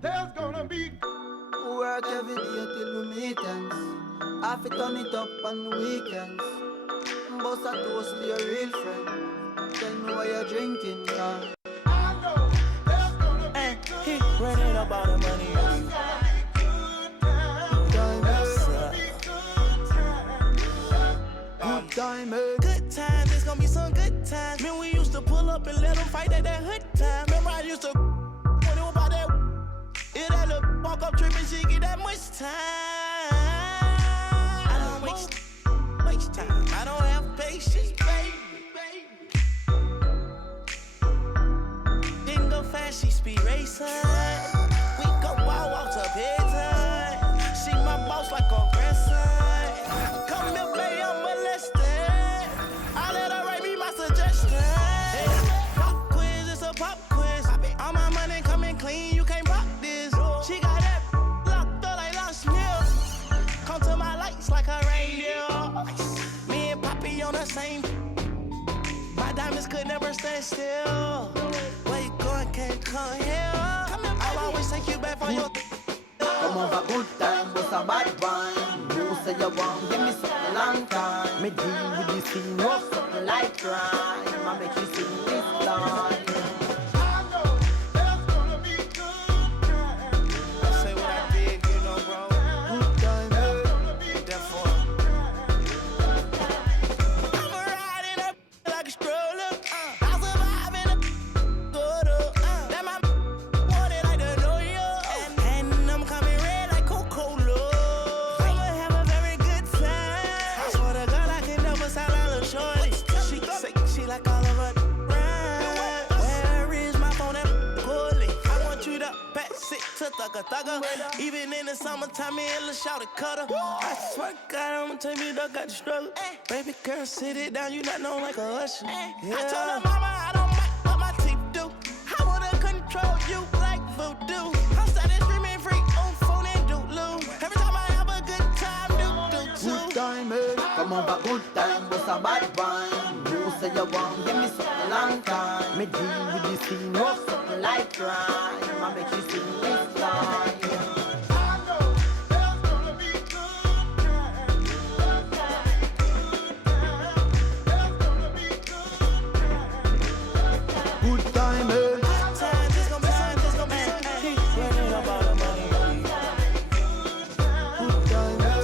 there's gonna be work every day till we meet ends. Have to turn it up on the weekends. Bust a toast to your real friend. Tell me why you're drinking, yeah. I know there's gonna be He running up all the money. Good time, eh? Good times, it's gonna be some good times. Man, we used to pull up and let them fight at that hood time. Remember I used to when it was about that. It had a walk up trip and she get that much time. I don't waste time. I don't have patience, baby. Didn't go fast, she speed racing. We go wild walks up here time. She my boss like a grandson. Come here, play, I'm molested. I let her write me my suggestion. Pop quiz, it's a pop quiz. All my money coming clean, you can't rock this. She got that locked up like Lost Mills. Come to my lights like a radio. Me and Poppy on the same. My diamonds could never stand still. Where you going, can't come here. I'll always take you back for your. Come over good time, bust a bad one. You say you want, give me something long time. Me deal with this thing, rough something like crime. I make you sing this line. I know there's gonna be good times. I say what I did, you know, bro. Good time, eh? Therefore, I'ma ride in a like a stroller. I'll survive in a good up. That my want it like the New York. And I'm coming red like Coca-Cola. I'ma have a very good time. I swear to God, I can never sound a little shorty. She say she like all of her rhymes. Where is my phone and bully? I want you to pass it to thugger. Even in the summertime, me and Lil' Shawty cutter. I swear to God, I'ma take me dog got the struggle. Baby girl, sit it down, you not known like a usher. I told her mama I don't like what my teeth do. I wanna control you like voodoo. I'm started screaming free on phone and doodloo. Every time I have a good time, do Good time, eh? Come over good time, bust a bad one. You say you want, give me something long time. Me deal with this thing, rough something like crime. I make you sing this line. I know there's gonna be good times. There's gonna be good times. Good time, eh? times, it's gonna be some, it's gonna be some. He running up all the money. Good time, eh?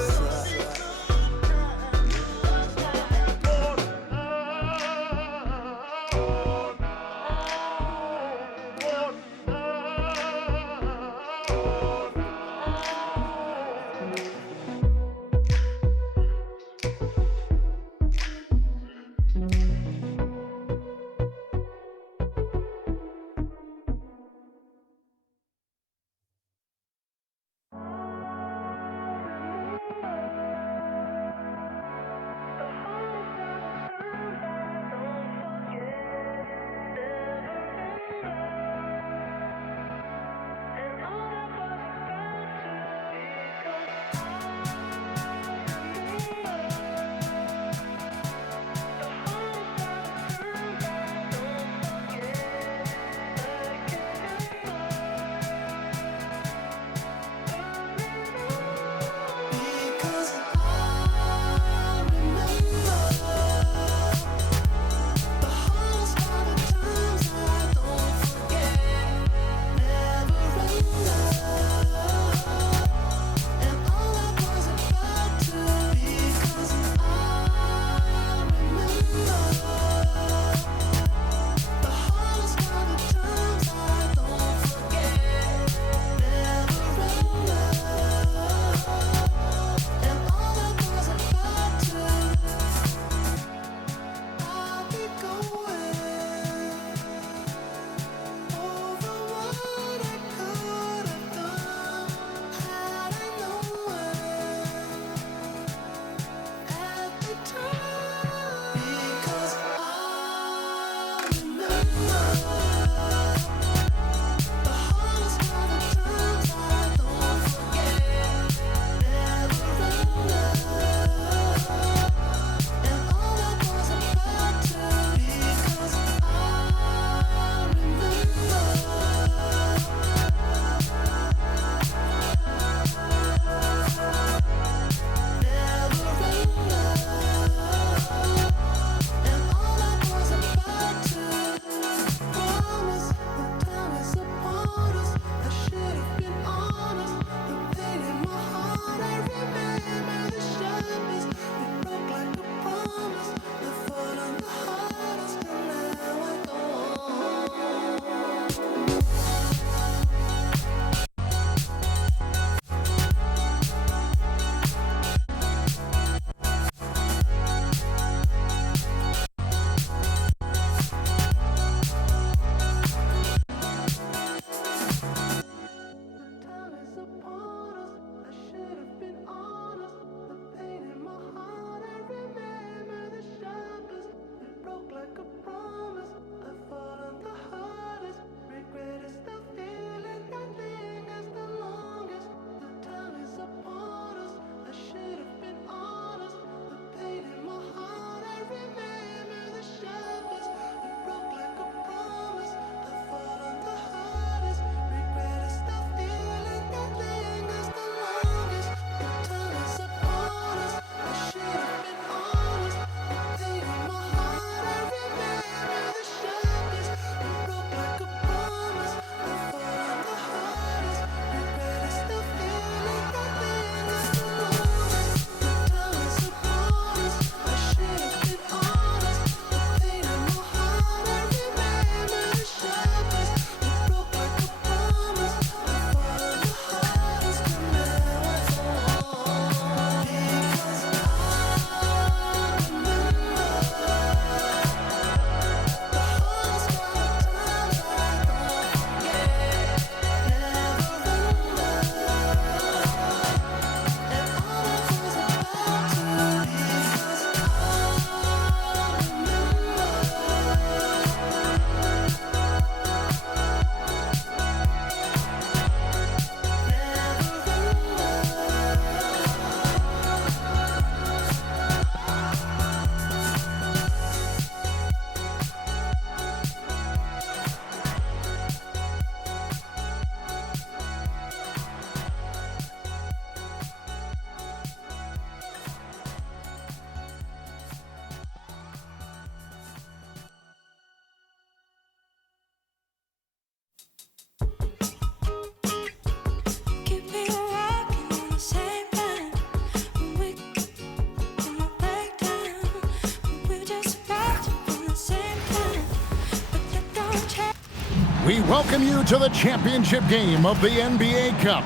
We welcome you to the championship game of the NBA Cup.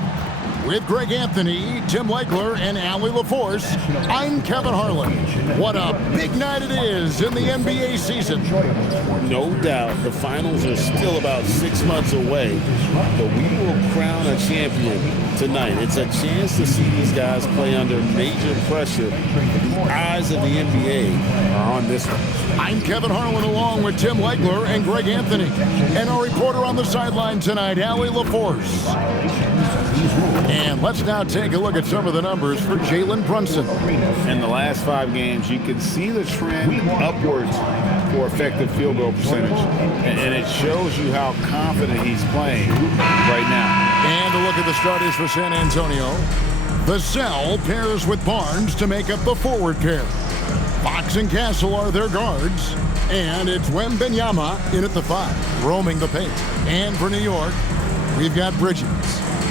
With Greg Anthony, Tim Legler, and Allie LaForce, I'm Kevin Harlan. What a big night it is in the NBA season. No doubt the finals are still about 6 months away, but we will crown a champion tonight. It's a chance to see these guys play under major pressure. The eyes of the NBA are on this one. I'm Kevin Harlan along with Tim Legler and Greg Anthony. And our reporter on the sideline tonight, Allie LaForce. And let's now take a look at some of the numbers for Jalen Brunson. In the last 5 games, you can see the trend upwards for effective field goal percentage. And it shows you how confident he's playing right now. And a look at the starters for San Antonio. Vassell pairs with Barnes to make up the forward pair. Fox and Castle are their guards. And it's Wembanyama in at the 5, roaming the paint. And for New York, we've got Bridges.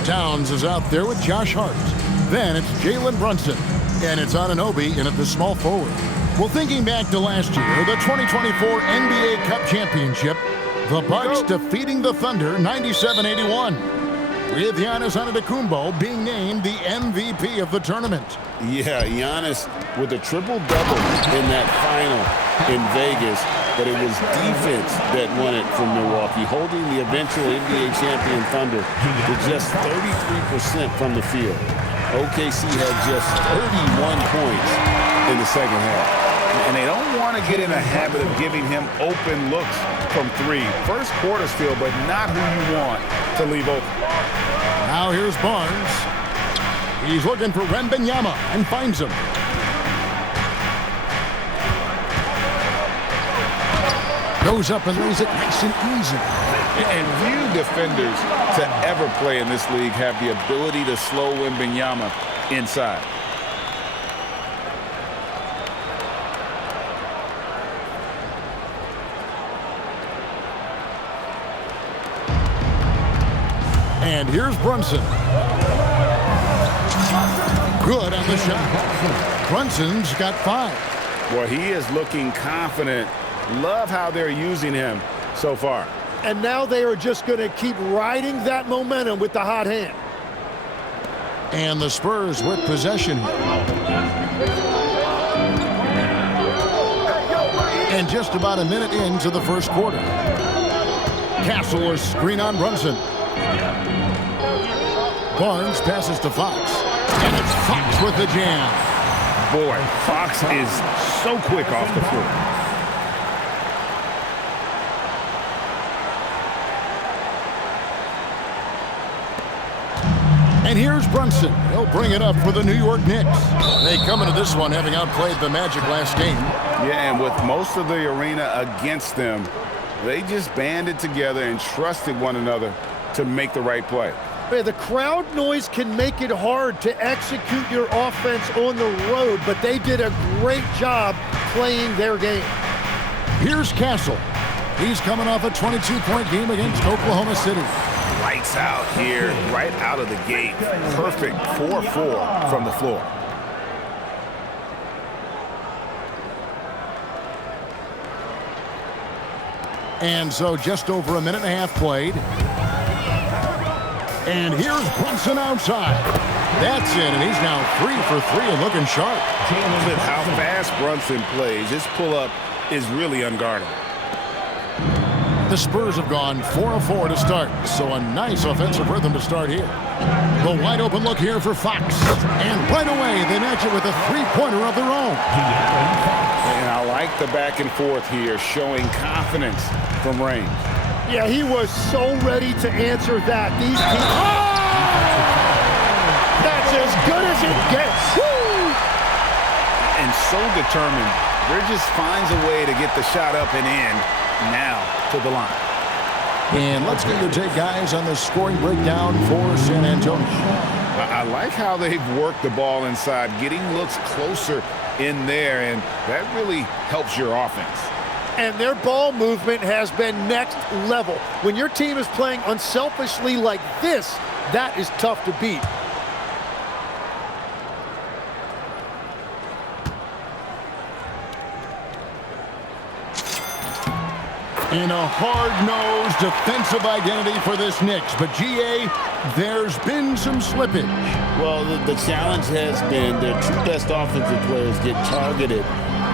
Towns is out there with Josh Hart. Then it's Jalen Brunson. And it's Anunoby in at the small forward. Well, thinking back to last year, the 2024 NBA Cup Championship, the Bucks defeating the Thunder 97-81. With Giannis Antetokounmpo being named the MVP of the tournament. Yeah, Giannis with a triple-double in that final in Vegas, but it was defense that won it from Milwaukee, holding the eventual NBA champion Thunder to just 33% from the field. OKC had just 31 points in the second half. And they don't want to get in a habit of giving him open looks from 3. First quarter still, but not who you want to leave open. Now here's Barnes. He's looking for Wembanyama and finds him. Goes up and lays it nice and easy. And few defenders to ever play in this league have the ability to slow Wembanyama inside. And here's Brunson. Good on the shot. Brunson's got 5. Well, he is looking confident. Love how they're using him so far. And now they are just going to keep riding that momentum with the hot hand. And the Spurs with possession. And just about a minute into the first quarter. Castle is screen on Brunson. Barnes passes to Fox. And it's Fox with the jam. Boy, Fox is so quick off the floor. And here's Brunson. He'll bring it up for the New York Knicks. They come into this one having outplayed the Magic last game. Yeah, and with most of the arena against them, they just banded together and trusted one another to make the right play. Man, the crowd noise can make it hard to execute your offense on the road, but they did a great job playing their game. Here's Castle. He's coming off a 22-point game against Oklahoma City. Lights out here, right out of the gate. Perfect 4-4 from the floor. And so just over a minute and a half played. And here's Brunson outside. That's it, and he's now 3 for 3 and looking sharp. With how fast Brunson plays, his pull-up is really unguardable. The Spurs have gone 4 of 4 to start, so a nice offensive rhythm to start here. The wide open look here for Fox. And right away, they match it with a three-pointer of their own. And I like the back and forth here, showing confidence from range. Yeah, he was so ready to answer that. These teams... Oh! That's as good as it gets. Woo! And so determined, Bridges finds a way to get the shot up and in. Now to the line. And let's get your take, guys, on the scoring breakdown for San Antonio. I like how they've worked the ball inside, getting looks closer in there, and that really helps your offense. And their ball movement has been next level. When your team is playing unselfishly like this, that is tough to beat. And a hard-nosed defensive identity for this Knicks. But, GA, there's been some slippage. Well, the challenge has been their two best offensive players get targeted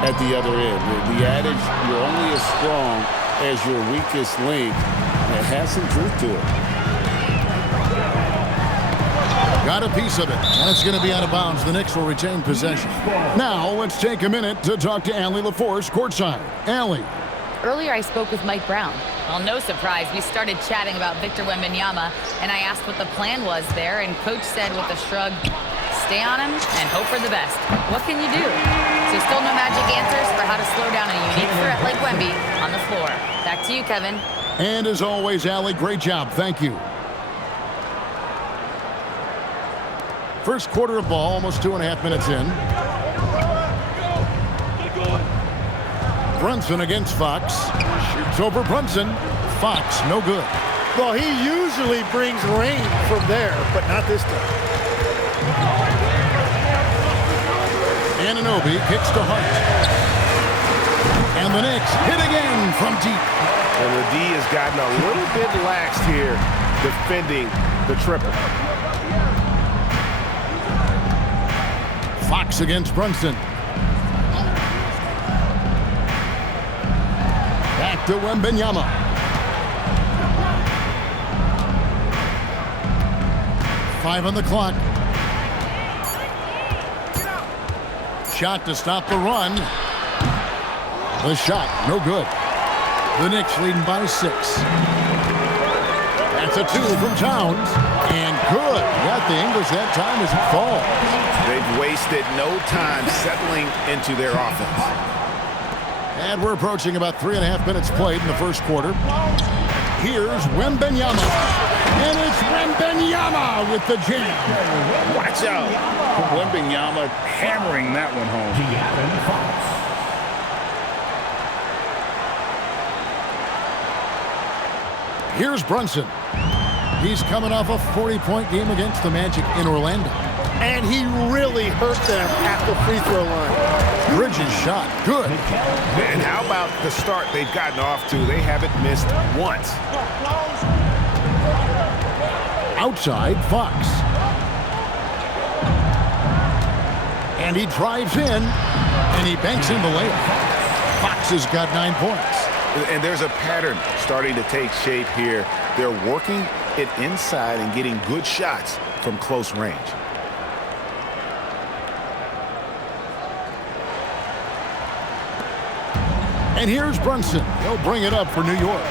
at the other end. The adage, you're only as strong as your weakest link, it has some truth to it. Got a piece of it, and it's going to be out of bounds. The Knicks will retain possession. Now, let's take a minute to talk to Allie LaForce courtside. Allie. Earlier, I spoke with Mike Brown. Well, no surprise, we started chatting about Victor Wembanyama, and I asked what the plan was there, and Coach said with a shrug, stay on him and hope for the best. What can you do? So still no magic answers for how to slow down a unique threat like Wemby on the floor. Back to you, Kevin. And as always, Allie, great job. Thank you. First quarter of ball, almost 2.5 minutes in. Brunson against Fox. Shoots over Brunson. Fox, no good. Well, he usually brings rain from there, but not this time. Anunoby kicks to Hart. And the Knicks hit again from deep. And the D has gotten a little bit laxed here defending the triple. Fox against Brunson. Back to Wembanyama. Five on the clock. Shot to stop the run. The shot, no good. The Knicks leading by 6. That's a 2 from Towns. And good. Got the English that time as it falls. They've wasted no time settling into their offense. And we're approaching about 3.5 minutes played in the first quarter. Here's Wembanyama. And it's Wembanyama with the jam. Watch out. Wembanyama hammering that one home. Here's Brunson. He's coming off a 40-point game against the Magic in Orlando. And he really hurt them at the free throw line. Bridges shot, good. And how about the start they've gotten off to? They haven't missed once. Outside, Fox. And he drives in, and he banks in the layup. Fox has got 9 points. And there's a pattern starting to take shape here. They're working it inside and getting good shots from close range. And here's Brunson. He'll bring it up for New York.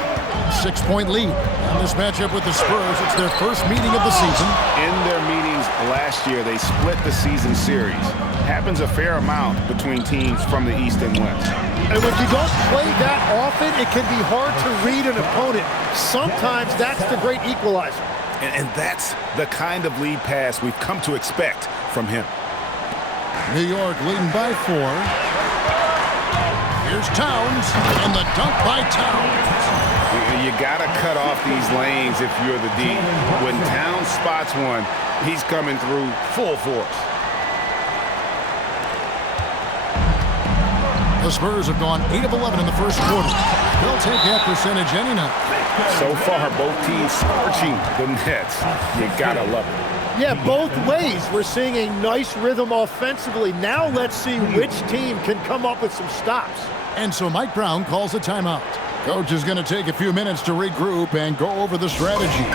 6-point lead. In this matchup with the Spurs, it's their first meeting of the season. In their meetings last year, they split the season series. Happens a fair amount between teams from the East and West. And when you don't play that often, it can be hard to read an opponent. Sometimes that's the great equalizer. And that's the kind of lead pass we've come to expect from him. New York leading by 4. Here's Towns, and the dunk by Towns. You got to cut off these lanes if you're the D. When Towns spots one, he's coming through full force. The Spurs have gone 8 of 11 in the first quarter. They'll take that percentage any night. So far, both teams scorching the Nets. You got to love it. Yeah, both ways. We're seeing a nice rhythm offensively. Now let's see which team can come up with some stops. And so Mike Brown calls a timeout. Coach is going to take a few minutes to regroup and go over the strategy.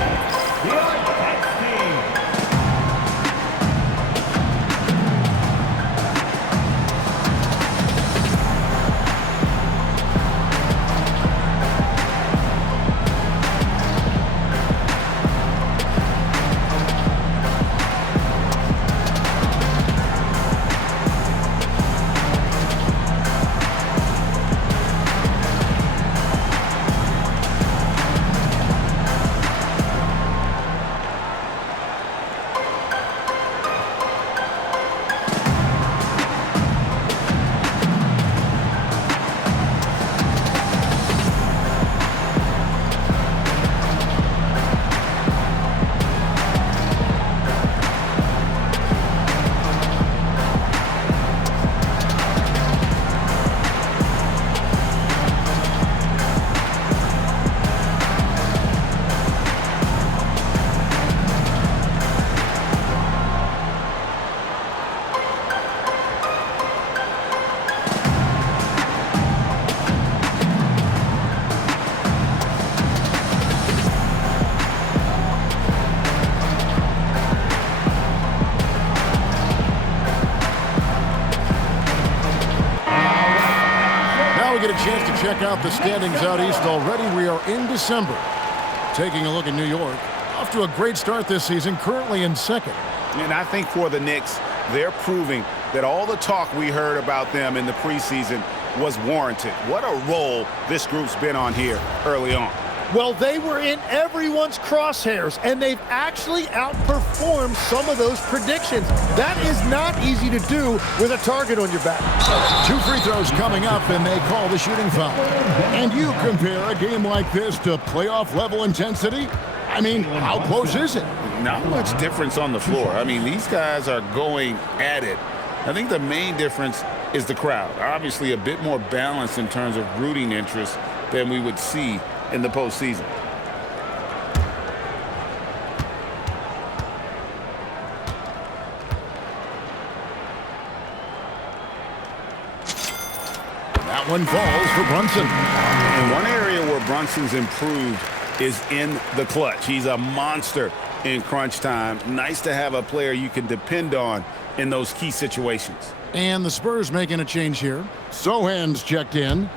get a chance to check out the standings out east already. We are in December. Taking a look at New York. Off to a great start this season, currently in second. And I think for the Knicks, they're proving that all the talk we heard about them in the preseason was warranted. What a role this group's been on here early on. Well, they were in everyone's crosshairs, and they've actually outperformed some of those predictions. That is not easy to do with a target on your back. 2 free throws coming up, and they call the shooting foul. And you compare a game like this to playoff-level intensity? I mean, how close is it? Not much difference on the floor. I mean, these guys are going at it. I think the main difference is the crowd. Obviously, a bit more balanced in terms of rooting interest than we would see in the postseason. That one falls for Brunson. And one area where Brunson's improved is in the clutch. He's a monster in crunch time. Nice to have a player you can depend on in those key situations. And the Spurs making a change here. Sohan's checked in.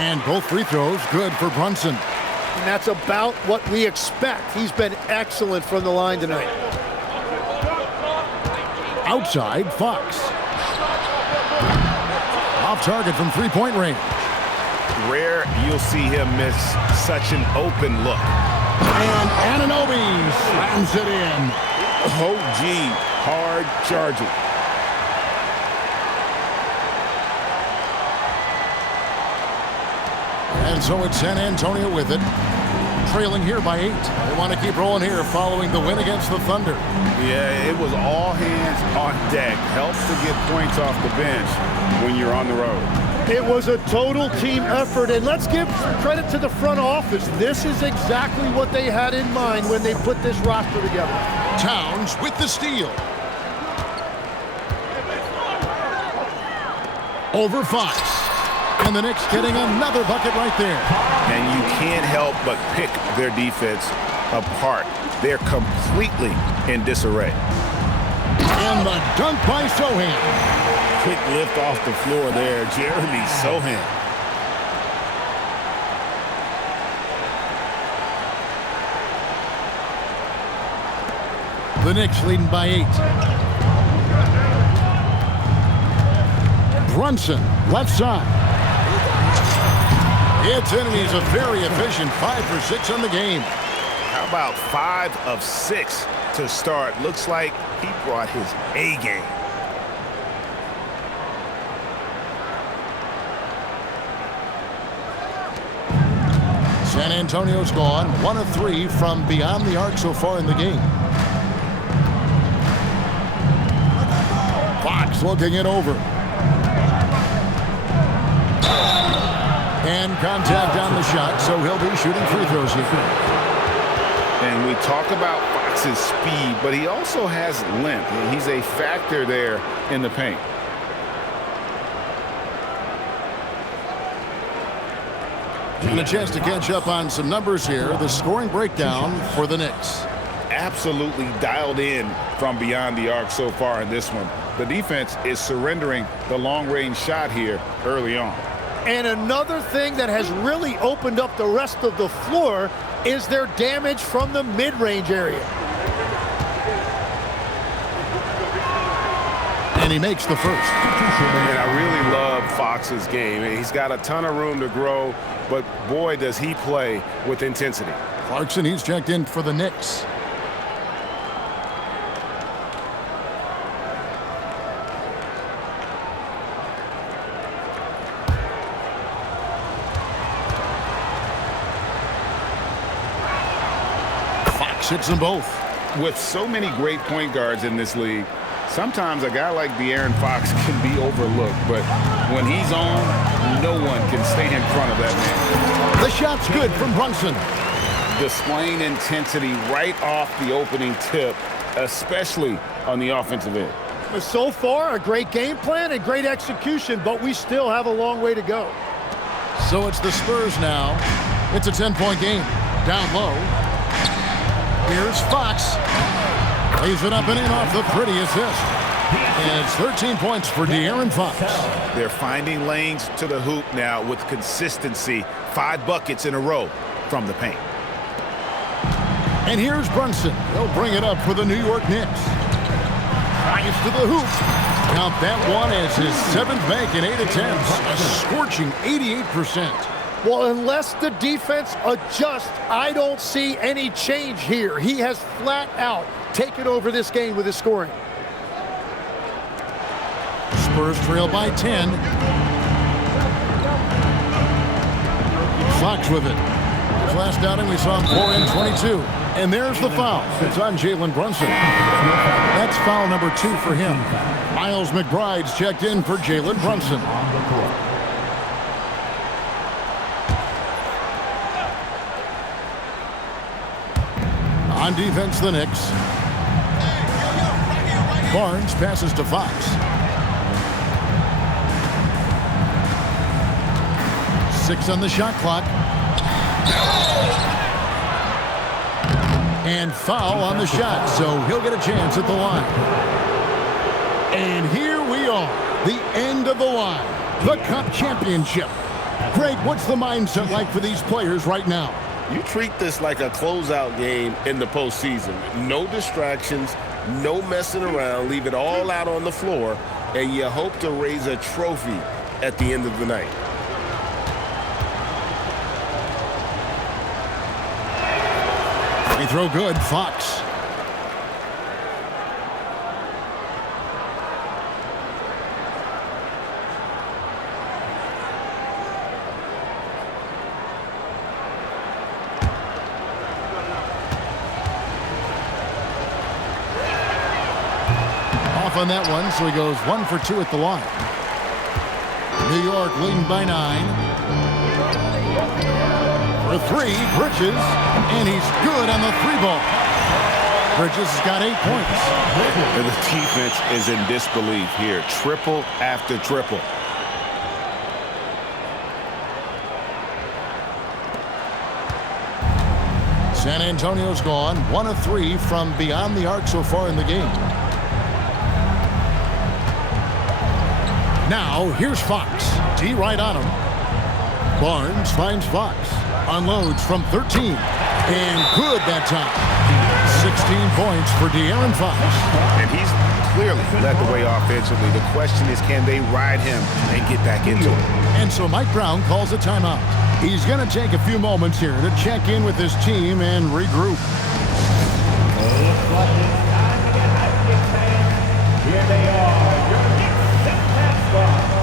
And both free throws good for Brunson. And that's about what we expect. He's been excellent from the line tonight. Outside, Fox. Off target from three-point range. Rare you'll see him miss such an open look. And Anunoby slams it in. OG, hard charging. And so it's San Antonio with it, trailing here by 8. They want to keep rolling here following the win against the Thunder. Yeah, it was all hands on deck. Helps to get points off the bench when you're on the road. It was a total team effort, and let's give credit to the front office. This is exactly what they had in mind when they put this roster together. Towns with the steal. Over Fox. And the Knicks getting another bucket right there. And you can't help but pick their defense apart. They're completely in disarray. And the dunk by Sohan. Quick lift off the floor there, Jeremy Sohan. The Knicks leading by 8. Brunson, left side. It's a very efficient 5 for 6 on the game. How about 5 of 6 to start? Looks like he brought his A game. San Antonio's gone 1 of 3 from beyond the arc so far in the game. Fox looking it over. And contact on the shot, so he'll be shooting free throws here. And we talk about Fox's speed, but he also has length. He's a factor there in the paint. And a chance to catch up on some numbers here. The scoring breakdown for the Knicks. Absolutely dialed in from beyond the arc so far in this one. The defense is surrendering the long-range shot here early on. And another thing that has really opened up the rest of the floor is their damage from the mid-range area. And he makes the first. And I really love Fox's game. He's got a ton of room to grow, but boy, does he play with intensity. Clarkson, he's checked in for the Knicks. Fox hits them both. With so many great point guards in this league, sometimes a guy like De'Aaron Fox can be overlooked, but when he's on, no one can stay in front of that man. The shot's good from Brunson. Displaying intensity right off the opening tip, especially on the offensive end. So far, a great game plan and great execution, but we still have a long way to go. So it's the Spurs now. It's a 10-point game. Down low. Here's Fox. Lays it up and in off the pretty assist. And it's 13 points for De'Aaron Fox. They're finding lanes to the hoop now with consistency. 5 buckets in a row from the paint. And here's Brunson. He'll bring it up for the New York Knicks. Drives to the hoop. Count that one as his 7th make in 8 attempts. A scorching 88%. Well, unless the defense adjusts, I don't see any change here. He has flat out taken over this game with his scoring. Spurs trail by 10. Fox with it. His last outing, we saw him pour in 22. And there's the foul. It's on Jalen Brunson. That's foul number 2 for him. Miles McBride's checked in for Jalen Brunson. On defense, the Knicks. Barnes passes to Fox. Six on the shot clock. And foul on the shot, so he'll get a chance at the line. And here we are, the end of the line, the Cup Championship. Greg, what's the mindset like for these players right now? You treat this like a closeout game in the postseason. No distractions, no messing around. Leave it all out on the floor, and you hope to raise a trophy at the end of the night. Free throw good, Fox. Off on that one, so he goes 1 for 2 at the line. New York leading by 9. For 3, Bridges, and he's good on the 3-ball. Bridges has got 8 points. And the defense is in disbelief here. Triple after triple. San Antonio's gone 1 of 3 from beyond the arc so far in the game. Now, here's Fox. D right on him. Barnes finds Fox. Unloads from 13. And good that time. 16 points for De'Aaron Fox. And he's clearly led the way offensively. The question is, can they ride him and get back into it? And so Mike Brown calls a timeout. He's going to take a few moments here to check in with his team and regroup. Here they are, your Knicks September.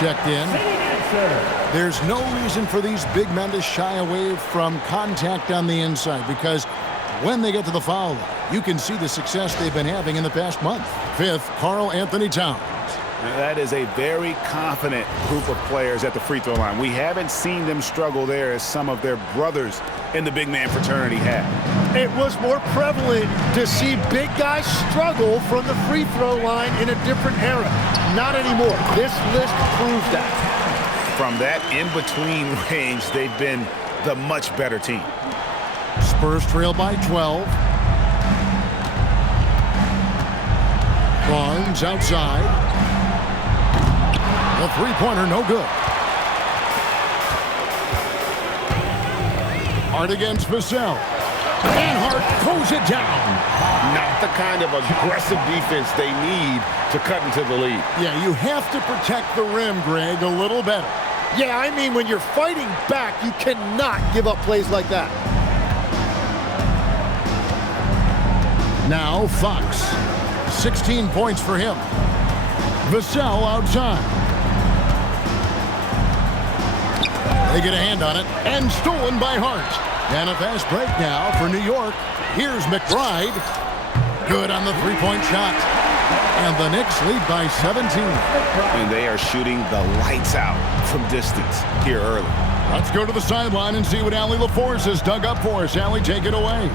Checked in. There's no reason for these big men to shy away from contact on the inside because when they get to the foul line, you can see the success they've been having in the past month. 5th, Karl Anthony Towns. That is a very confident group of players at the free throw line. We haven't seen them struggle there as some of their brothers in the big man fraternity have. It was more prevalent to see big guys struggle from the free throw line in a different era. Not anymore. This list proves that. From that in-between range, they've been the much better team. Spurs trail by 12. Barnes outside. The three-pointer, no good. Hart against Vassell. And Hart pulls it down. Not the kind of aggressive defense they need to cut into the lead. Yeah, you have to protect the rim, Greg, a little better. Yeah, I mean, when you're fighting back, you cannot give up plays like that. Now Fox. 16 points for him. Vassell outside. They get a hand on it, and stolen by Hart. And a fast break now for New York. Here's McBride. Good on the three-point shot. And the Knicks lead by 17. And they are shooting the lights out from distance here early. Let's go to the sideline and see what Allie LaForce has dug up for us. Allie, take it away.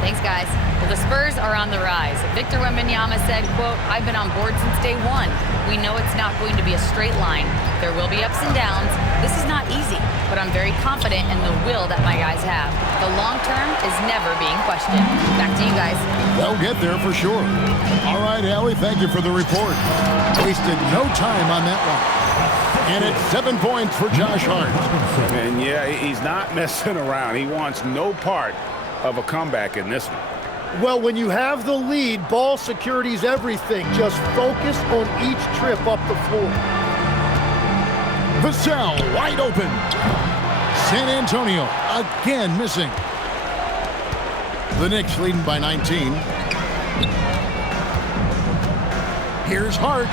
Thanks, guys. Well, the Spurs are on the rise. Victor Wembanyama said, quote, "I've been on board since day one. We know it's not going to be a straight line. There will be ups and downs. This is not easy, but I'm very confident in the will that my guys have. The long term is never being questioned." Back to you guys. They'll get there for sure. All right, Allie, thank you for the report. Wasted no time on that one. And it's 7 points for Josh Hart. And yeah, he's not messing around. He wants no part of a comeback in this one. Well, when you have the lead, ball security is everything. Just focus on each trip up the floor. Vassell wide open. San Antonio again missing. The Knicks leading by 19. Here's Hart.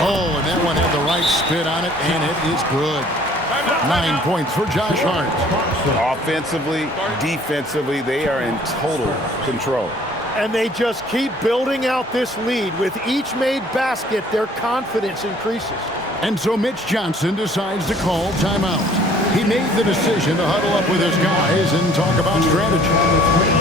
Oh, and that one had the right spin on it, and it is good. 9 points for Josh Hart. Offensively, defensively, they are in total control. And they just keep building out this lead. With each made basket, their confidence increases. And so Mitch Johnson decides to call timeout. He made the decision to huddle up with his guys and talk about strategy.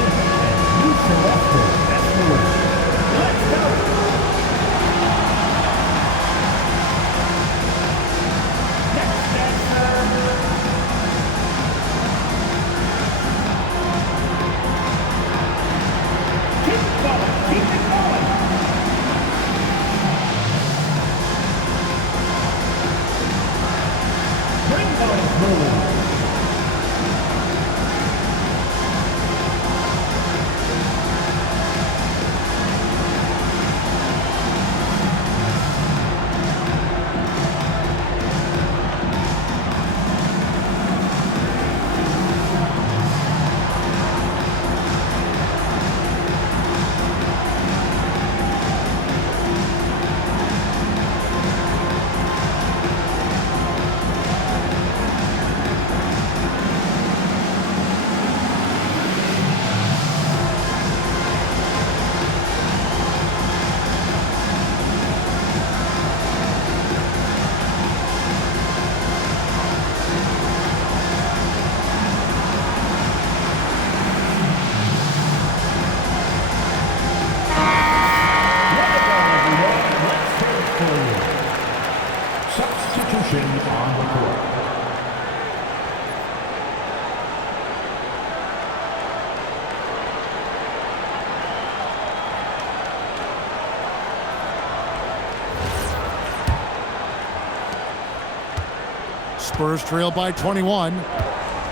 Spurs trail by 21.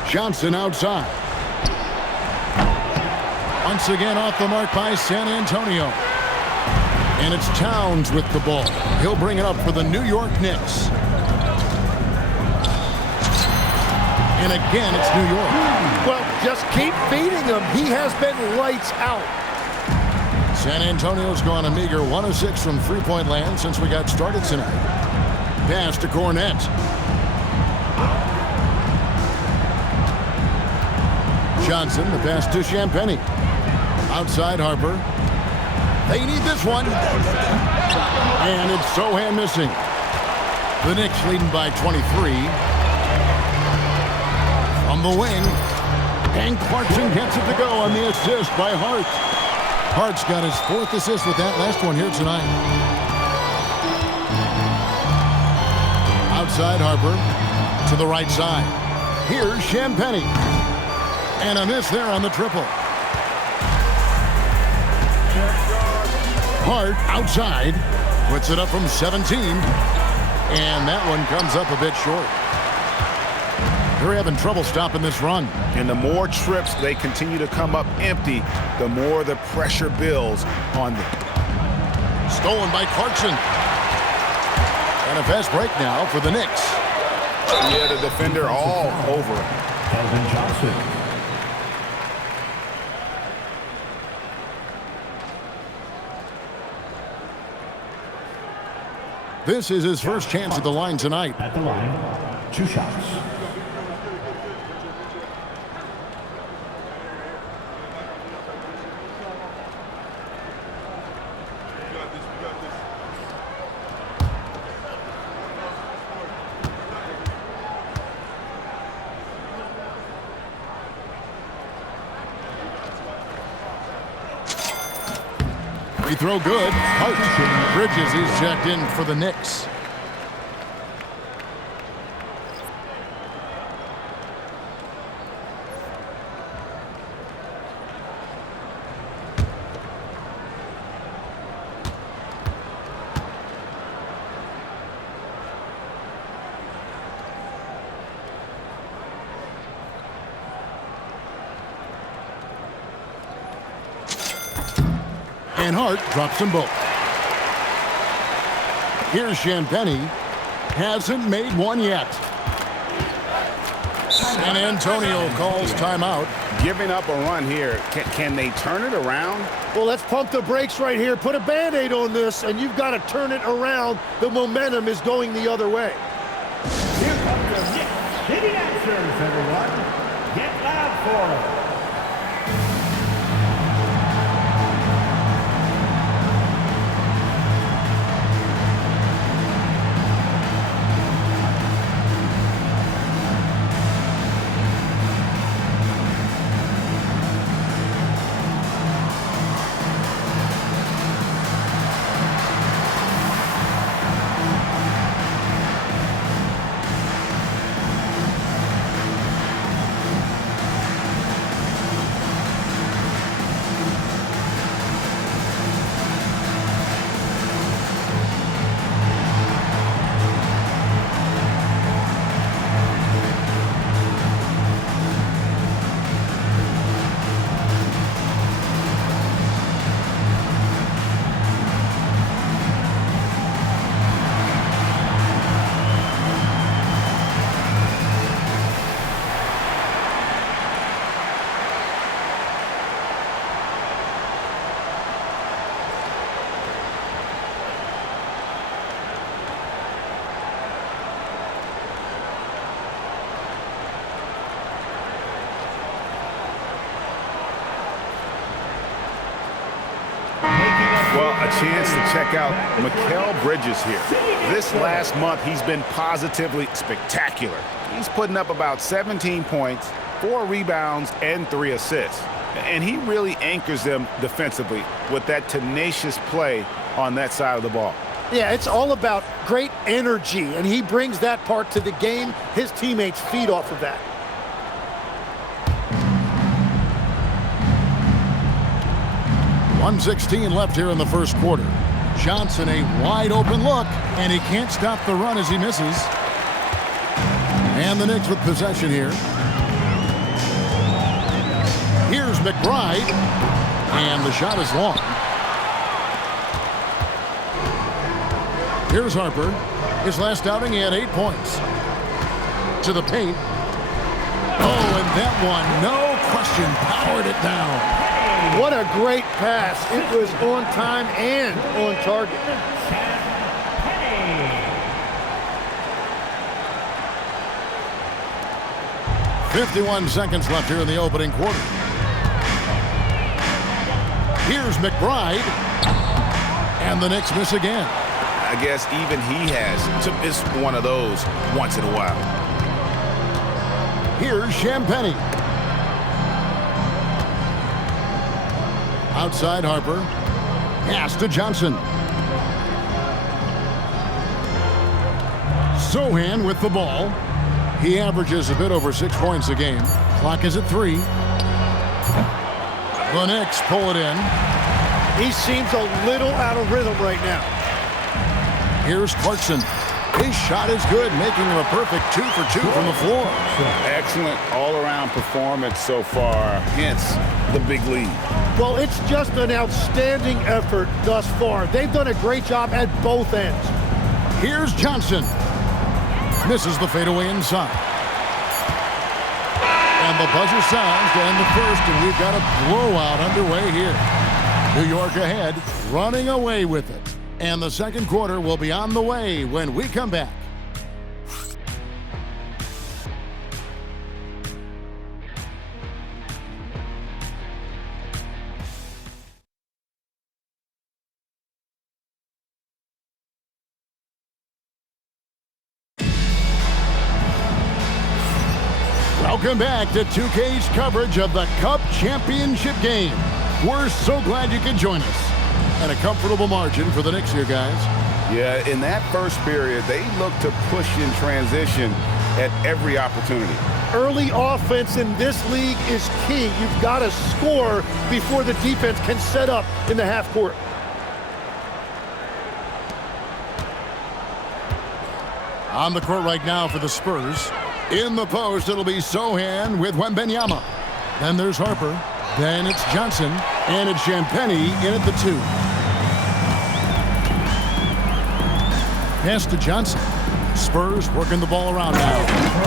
Johnson outside. Once again off the mark by San Antonio. And it's Towns with the ball. He'll bring it up for the New York Knicks. And again, it's New York. Well, just keep feeding him. He has been lights out. San Antonio's gone a meager 1 of 6 from three-point land since we got started tonight. Pass to Cornette. Johnson, the pass to Champagnie. Outside Harper. They need this one. And it's Sohan missing. The Knicks leading by 23. From the wing. And Clarkson gets it to go on the assist by Hart. Hart's got his 4th assist with that last one here tonight. Outside Harper to the right side. Here's Champagny. And a miss there on the triple. Hart outside. Puts it up from 17. And that one comes up a bit short. They're having trouble stopping this run. And the more trips they continue to come up empty, the more the pressure builds on them. Stolen by Clarkson. And a fast break now for the Knicks. Yeah, the defender all over it. Jalen Johnson. This is his first chance at the line tonight. At the line, 2 shots. Free throw good. Hart. Bridges is checked in for the Knicks. And Hart drops them both. Here's Champagny. Hasn't made one yet. San Antonio calls timeout. Giving up a run here. Can they turn it around? Well, let's pump the brakes right here. Put a Band-Aid on this, and you've got to turn it around. The momentum is going the other way. Here comes the Knicks City Dancers, everyone. Get loud for them. Well, a chance to check out Mikal Bridges here. This last month, he's been positively spectacular. He's putting up about 17 points, 4 rebounds, and 3 assists. And he really anchors them defensively with that tenacious play on that side of the ball. Yeah, it's all about great energy, and he brings that part to the game. His teammates feed off of that. .116 left here in the first quarter. Johnson a wide open look, and he can't stop the run as he misses. And the Knicks with possession here. Here's McBride, and the shot is long. Here's Harper. His last outing, he had 8 points. To the paint. Oh, and that one, no question, powered it down. What a great pass. It was on time and on target. 51 seconds left here in the opening quarter. Here's McBride. And the Knicks miss again. I guess even he has to miss one of those once in a while. Here's Champagny. Outside Harper. Pass to Johnson. Sohan with the ball. He averages a bit over 6 points a game. Clock is at 3. The Knicks pull it in. He seems a little out of rhythm right now. Here's Clarkson. His shot is good, making him a perfect 2 for 2 from the floor. Excellent all-around performance so far, hence the big lead. Well, it's just an outstanding effort thus far. They've done a great job at both ends. Here's Johnson. Misses the fadeaway inside. And the buzzer sounds to end the first, and we've got a blowout underway here. New York ahead, running away with it. And the second quarter will be on the way when we come back. Welcome back to 2K's coverage of the Cup Championship game. We're so glad you could join us. And a comfortable margin for the Knicks here, guys. Yeah, in that first period, they looked to push in transition at every opportunity. Early offense in this league is key. You've got to score before the defense can set up in the half court. On the court right now for the Spurs. In the post, it'll be Sohan with Wembanyama. Then there's Harper. Then it's Johnson. And it's Champagnie in at the 2. Pass to Johnson. Spurs working the ball around now.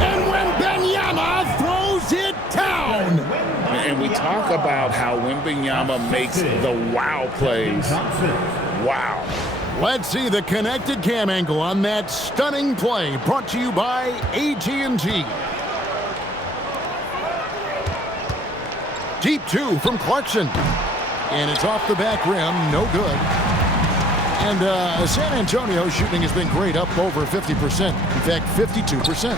And Wembanyama throws it down. And we talk about how Wembanyama makes the wow plays. Wow. Let's see the connected cam angle on that stunning play, brought to you by AT&T. Deep 2 from Clarkson. And it's off the back rim, no good. And San Antonio shooting has been great, up over 50%. In fact, 52%.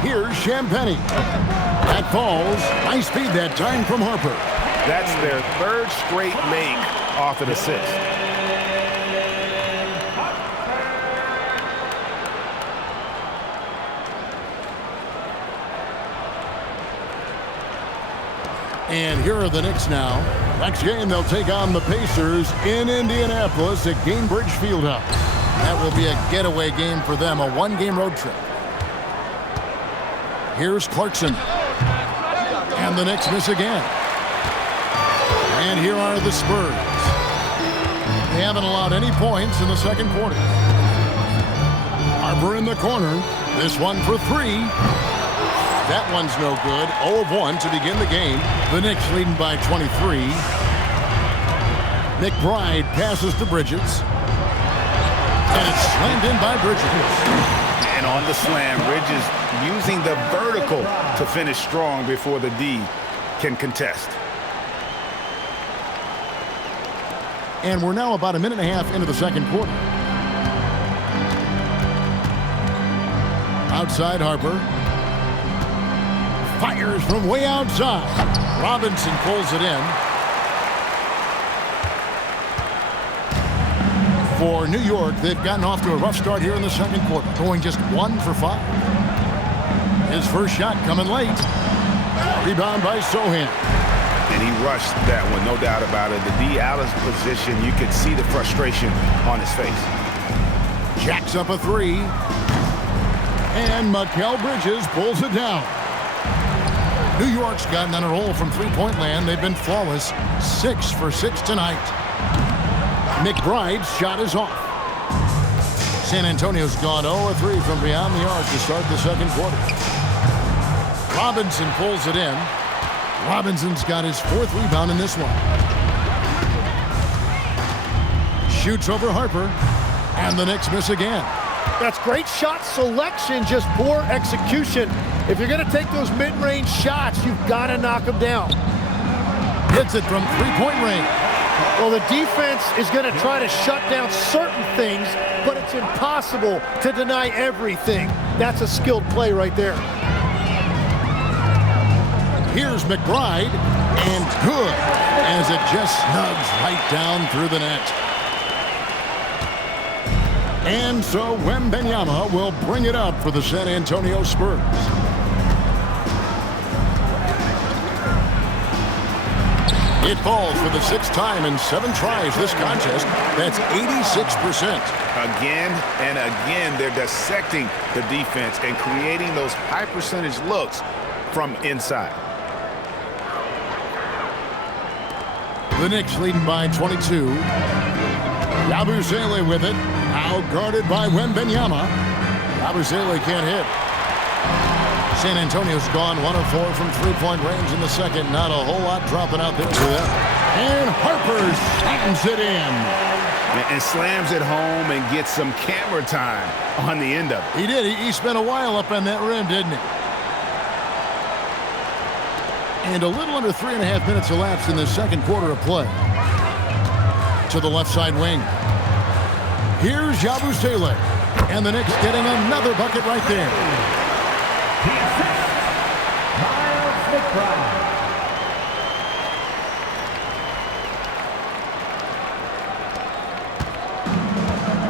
Here's Champagnie. That falls. High speed that time from Harper. That's their third straight make off an assist. And here are the Knicks now. Next game, they'll take on the Pacers in Indianapolis at Gainbridge Fieldhouse. That will be a getaway game for them, a one-game road trip. Here's Clarkson. And the Knicks miss again. And here are the Spurs. They haven't allowed any points in the second quarter. Harper in the corner. This one for 3. That one's no good. 0 of 1 to begin the game. The Knicks leading by 23. McBride passes to Bridges. And it's slammed in by Bridges. And on the slam, Bridges using the vertical to finish strong before the D can contest. And we're now about a minute and a half into the second quarter. Outside Harper. Fires from way outside. Robinson pulls it in. For New York, they've gotten off to a rough start here in the second quarter, going just 1 for 5. His first shot coming late. Rebound by Sohan. And he rushed that one, no doubt about it. The D out of position, you could see the frustration on his face. Jacks up a 3. And Mikal Bridges pulls it down. New York's gotten on a roll from three-point land. They've been flawless, 6 for 6 tonight. McBride's shot is off. San Antonio's gone 0 of 3 from beyond the arc to start the second quarter. Robinson pulls it in. Robinson's got his 4th rebound in this one. Shoots over Harper, and the Knicks miss again. That's great shot selection, just poor execution. If you're going to take those mid-range shots, you've got to knock them down. Hits it from three-point range. Well, the defense is going to try to shut down certain things, but it's impossible to deny everything. That's a skilled play right there. Here's McBride, and good, as it just snugs right down through the net. And so Wembanyama will bring it up for the San Antonio Spurs. It falls for the 6th time in 7 tries this contest. That's 86%. Again and again, they're dissecting the defense and creating those high percentage looks from inside. The Knicks leading by 22. Yabusele with it. Out guarded by Wembanyama. Yabusele can't hit. San Antonio's gone 1 of 4 from 3-point range in the second. Not a whole lot dropping out there for them. And Harper slams it in. And slams it home and gets some camera time on the end of it. He did. He spent a while up on that rim, didn't he? And a little under 3.5 minutes elapsed in the second quarter of play. To the left side wing. Here's Yabusele. And the Knicks getting another bucket right there.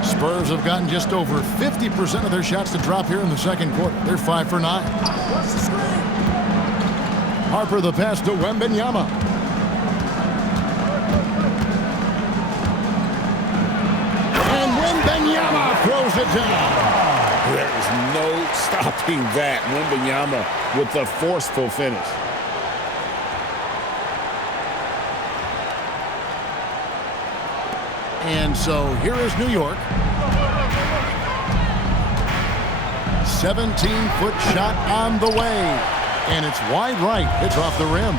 Spurs have gotten just over 50% of their shots to drop here in the second quarter. They're 5 for 9. Harper the pass to Wembanyama. And Wembanyama throws it down. There's no stopping that. Wembanyama with the forceful finish. And so here is New York. 17-foot shot on the way. And it's wide right. It's off the rim.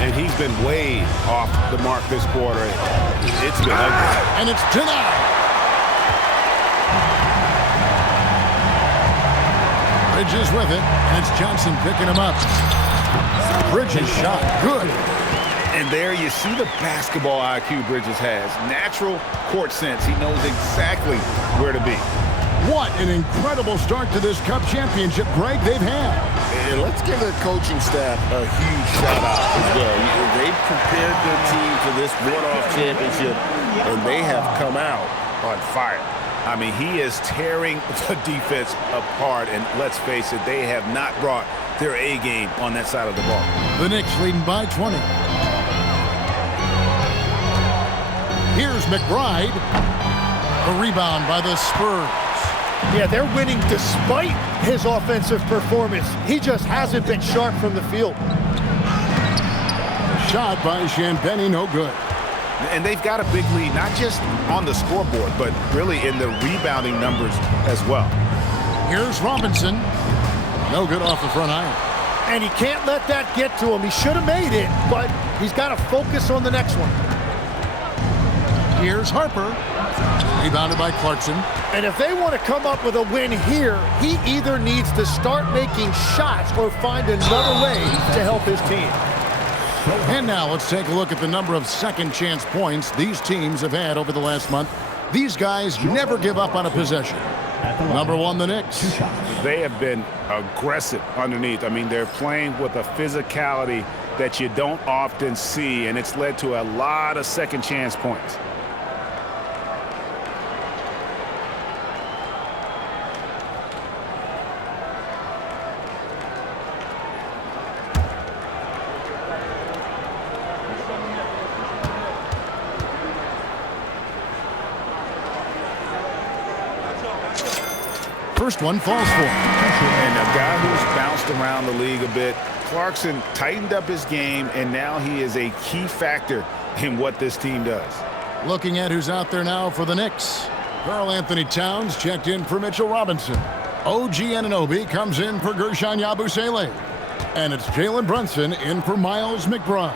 And he's been way off the mark this quarter. It's been ugly. And it's denied. Bridges with it. And it's Johnson picking him up. Bridges shot. Good. And there you see the basketball IQ Bridges has. Natural court sense. He knows exactly where to be. What an incredible start to this Cup Championship, Greg, they've had. And let's give their coaching staff a huge shout-out as well. They've prepared their team for this one-off championship, and they have come out on fire. I mean, he is tearing the defense apart, and let's face it, they have not brought their A game on that side of the ball. The Knicks leading by 20. Here's McBride. A rebound by the Spurs. Yeah, they're winning despite his offensive performance. He just hasn't been sharp from the field. Shot by Champagny, no good. And they've got a big lead, not just on the scoreboard, but really in the rebounding numbers as well. Here's Robinson. No good off the front iron. And he can't let that get to him. He should have made it, but he's got to focus on the next one. Here's Harper. Rebounded by Clarkson. And if they want to come up with a win here, he either needs to start making shots or find another way to help his team. And now let's take a look at the number of second chance points these teams have had over the last month. These guys never give up on a possession. Number 1, the Knicks. They have been aggressive underneath. I mean, they're playing with a physicality that you don't often see, and it's led to a lot of second chance points. First one falls for. And a guy who's bounced around the league a bit, Clarkson tightened up his game, and now he is a key factor in what this team does. Looking at who's out there now for the Knicks. Karl Anthony Towns checked in for Mitchell Robinson. OG Anunoby comes in for Gershon Yabusele. And it's Jalen Brunson in for Miles McBride.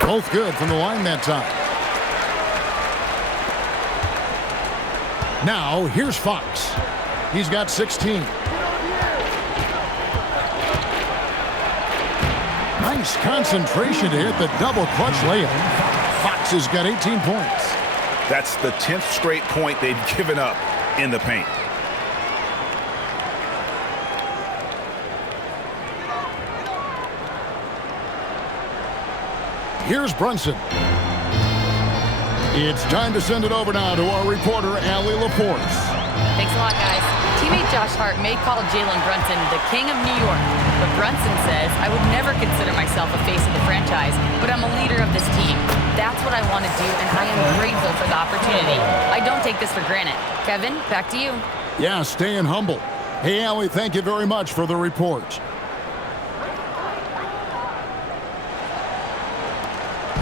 Both good from the line that time. Now, here's Fox. He's got 16. Nice concentration to hit the double clutch layup. Fox has got 18 points. That's the 10th straight point they've given up in the paint. Here's Brunson. It's time to send it over now to our reporter, Allie LaForce. Thanks a lot, guys. Teammate Josh Hart may call Jalen Brunson the king of New York, but Brunson says, I would never consider myself a face of the franchise, but I'm a leader of this team. That's what I want to do, and I am grateful for the opportunity. I don't take this for granted. Kevin, back to you. Yeah, staying humble. Hey, Allie, thank you very much for the report.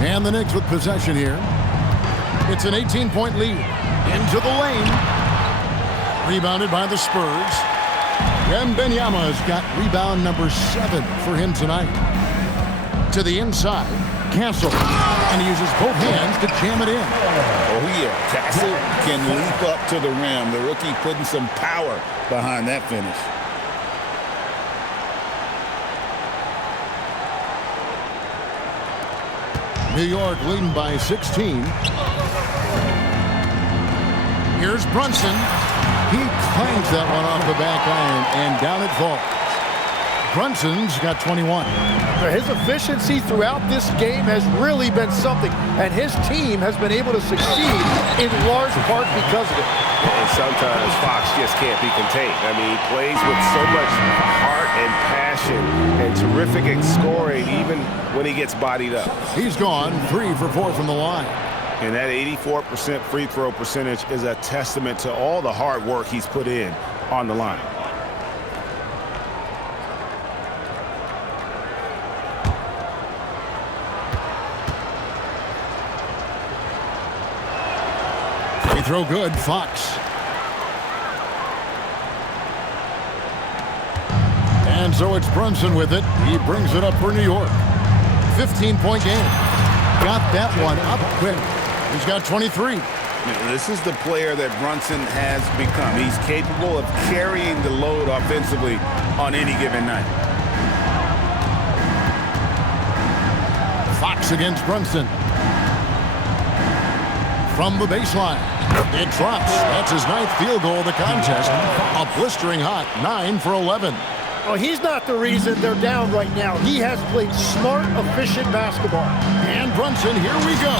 And the Knicks with possession here. It's an 18-point lead. Into the lane. Rebounded by the Spurs. Wembanyama's got rebound number 7 for him tonight. To the inside. Castle. And he uses both hands to jam it in. Oh, yeah. Castle can leap up to the rim. The rookie putting some power behind that finish. New York leading by 16. Here's Brunson. He clangs that one off the back iron, and down it falls. Brunson's got 21. His efficiency throughout this game has really been something, and his team has been able to succeed in large part because of it. And sometimes Fox just can't be contained. I mean, he plays with so much heart and passion and terrific at scoring even when he gets bodied up. He's gone 3 for 4 from the line. And that 84% free throw percentage is a testament to all the hard work he's put in on the line. Free throw good, Fox. And so it's Brunson with it. He brings it up for New York. 15-point game. Got that one up quick. He's got 23. This is the player that Brunson has become. He's capable of carrying the load offensively on any given night. Fox against Brunson. From the baseline. It drops. That's his 9th field goal of the contest. A blistering hot 9 for 11. Well, he's not the reason they're down right now. He has played smart, efficient basketball. And Brunson, here we go.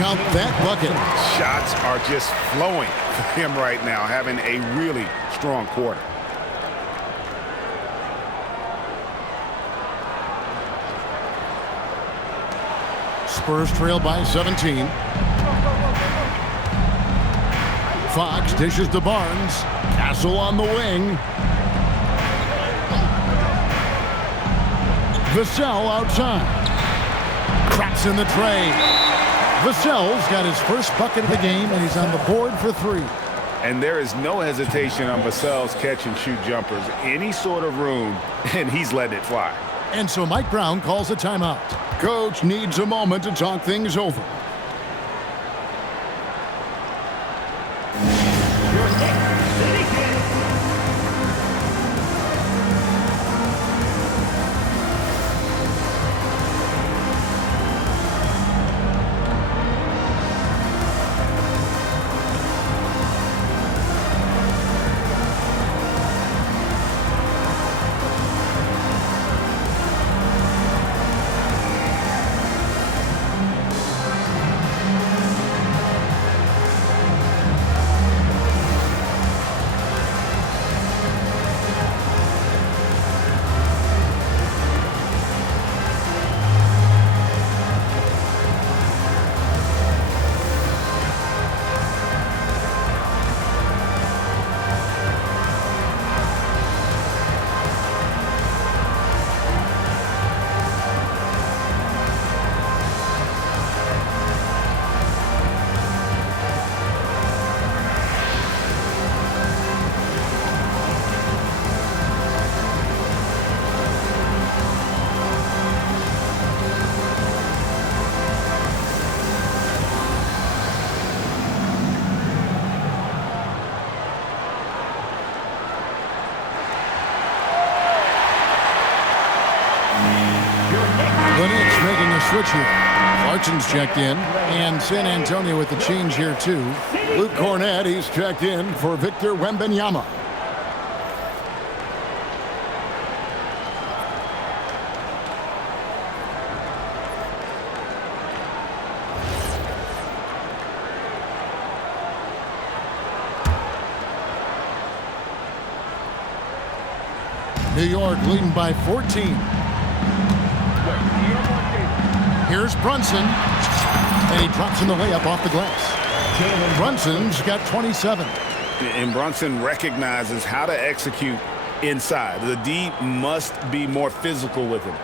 Count that bucket. Shots are just flowing for him right now, having a really strong quarter. Spurs trail by 17. Fox dishes to Barnes. Castle on the wing. Vassell outside. Traps in the tray. Vassell's got his first bucket of the game, and he's on the board for 3. And there is no hesitation on Vassell's catch-and-shoot jumpers. Any sort of room, and he's letting it fly. And so Mike Brown calls a timeout. Coach needs a moment to talk things over. The Knicks making a switch here. Clarkson's checked in, and San Antonio with the change here too. Luke Cornett, he's checked in for Victor Wembanyama. New York leading by 14. Here's Brunson, and he drops in the layup off the glass. Brunson's got 27. And Brunson recognizes how to execute inside. The D must be more physical with him.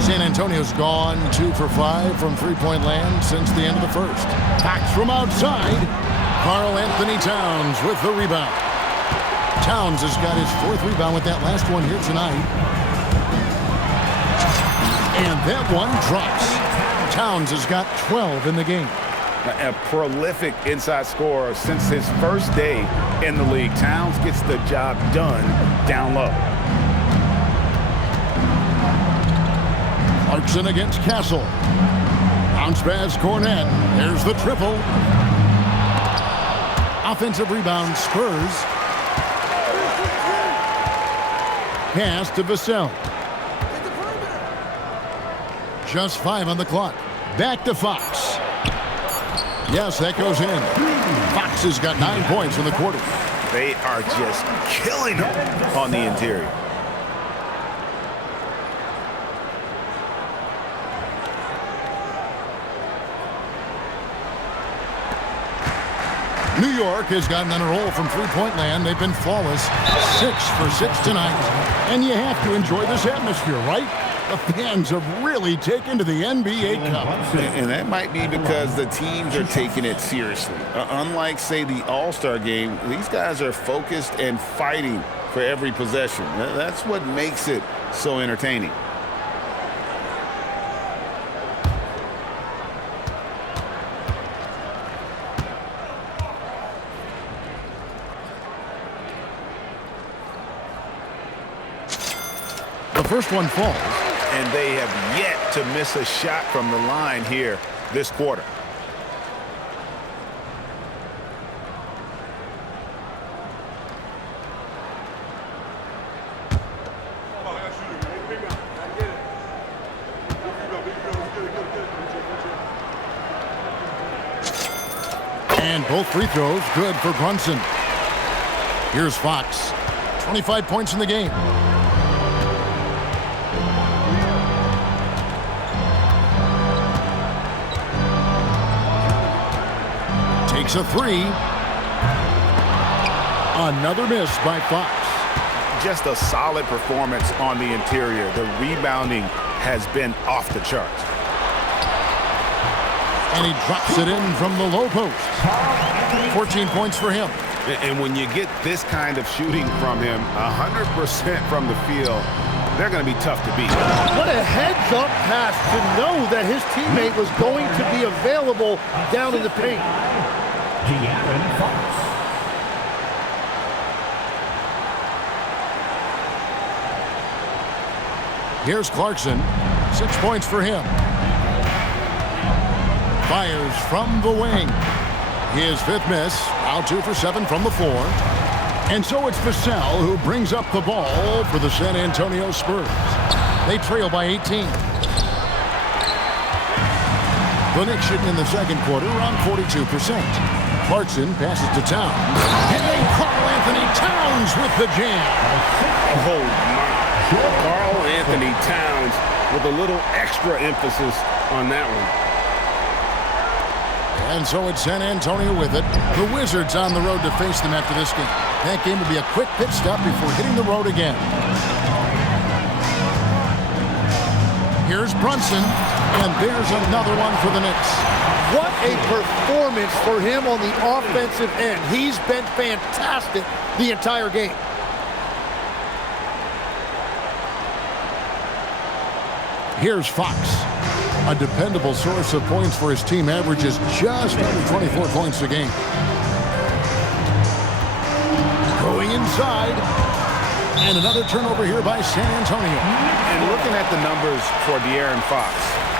San Antonio's gone 2 for 5 from three-point land since the end of the first. Fox from outside. Karl Anthony Towns with the rebound. Towns has got his 4th rebound with that last one here tonight. And that one drops. Towns has got 12 in the game. A prolific inside scorer since his first day in the league. Towns gets the job done down low. Clarkson against Castle. Bounce pass Cornette. There's the triple. Offensive rebound Spurs. Pass to Vassell. Just 5 on the clock. Back to Fox. Yes, that goes in. Fox has got 9 points in the quarter. They are just killing them on the interior. New York has gotten on a roll from three-point land. They've been flawless. 6 for 6 tonight. And you have to enjoy this atmosphere, right? The fans have really taken to the NBA Cup. And that might be because the teams are taking it seriously. Unlike, say, the All-Star game, these guys are focused and fighting for every possession. That's what makes it so entertaining. The first one falls. And they have yet to miss a shot from the line here this quarter. And both free throws good for Brunson. Here's Fox. 25 points in the game. Takes a 3. Another miss by Fox. Just a solid performance on the interior. The rebounding has been off the charts. And he drops it in from the low post. 14 points for him. And when you get this kind of shooting from him, 100% from the field, they're going to be tough to beat. What a heads-up pass to know that his teammate was going to be available down in the paint. Here's Clarkson. 6 points for him. Fires from the wing. His 5th miss. Now 2 for 7 from the floor. And so it's Vassell who brings up the ball for the San Antonio Spurs. They trail by 18. The Knicks shooting in the second quarter around 42%. Clarkson passes to Towns. And then Karl Anthony Towns with the jam. Oh, my. Karl Anthony Towns with a little extra emphasis on that one. And so it's San Antonio with it. The Wizards on the road to face them after this game. That game will be a quick pit stop before hitting the road again. Here's Brunson, and there's another one for the Knicks. What a performance for him on the offensive end. He's been fantastic the entire game. Here's Fox. A dependable source of points for his team, averages just under 24 points a game. Going inside. And another turnover here by San Antonio. And looking at the numbers for De'Aaron Fox,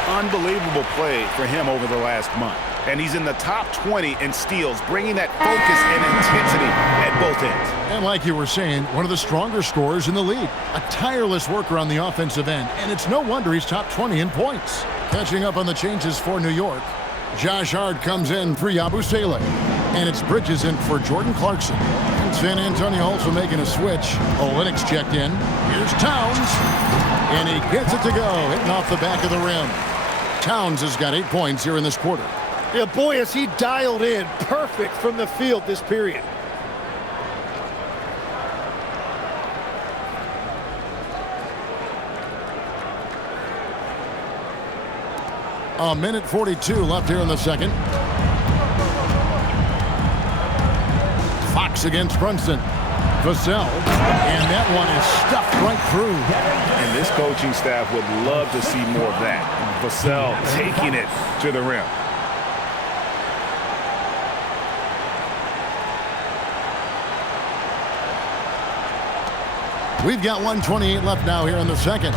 unbelievable play for him over the last month. And he's in the top 20 in steals, bringing that focus and intensity at both ends. And like you were saying, one of the stronger scorers in the league. A tireless worker on the offensive end, and it's no wonder he's top 20 in points. Catching up on the changes for New York, Josh Hart comes in for Yabusele. And it's Bridges in for Jordan Clarkson. And San Antonio also making a switch. Olynyk's checked in. Here's Towns. And he gets it to go, hitting off the back of the rim. Towns has got 8 points here in this quarter. Yeah, boy, as he dialed in perfect from the field this period. A minute 42 left here in the second. Fox against Brunson. Vassell. And that one is stuffed right through. And this coaching staff would love to see more of that. Vassell taking it to the rim. We've got 1:28 left now here in the second.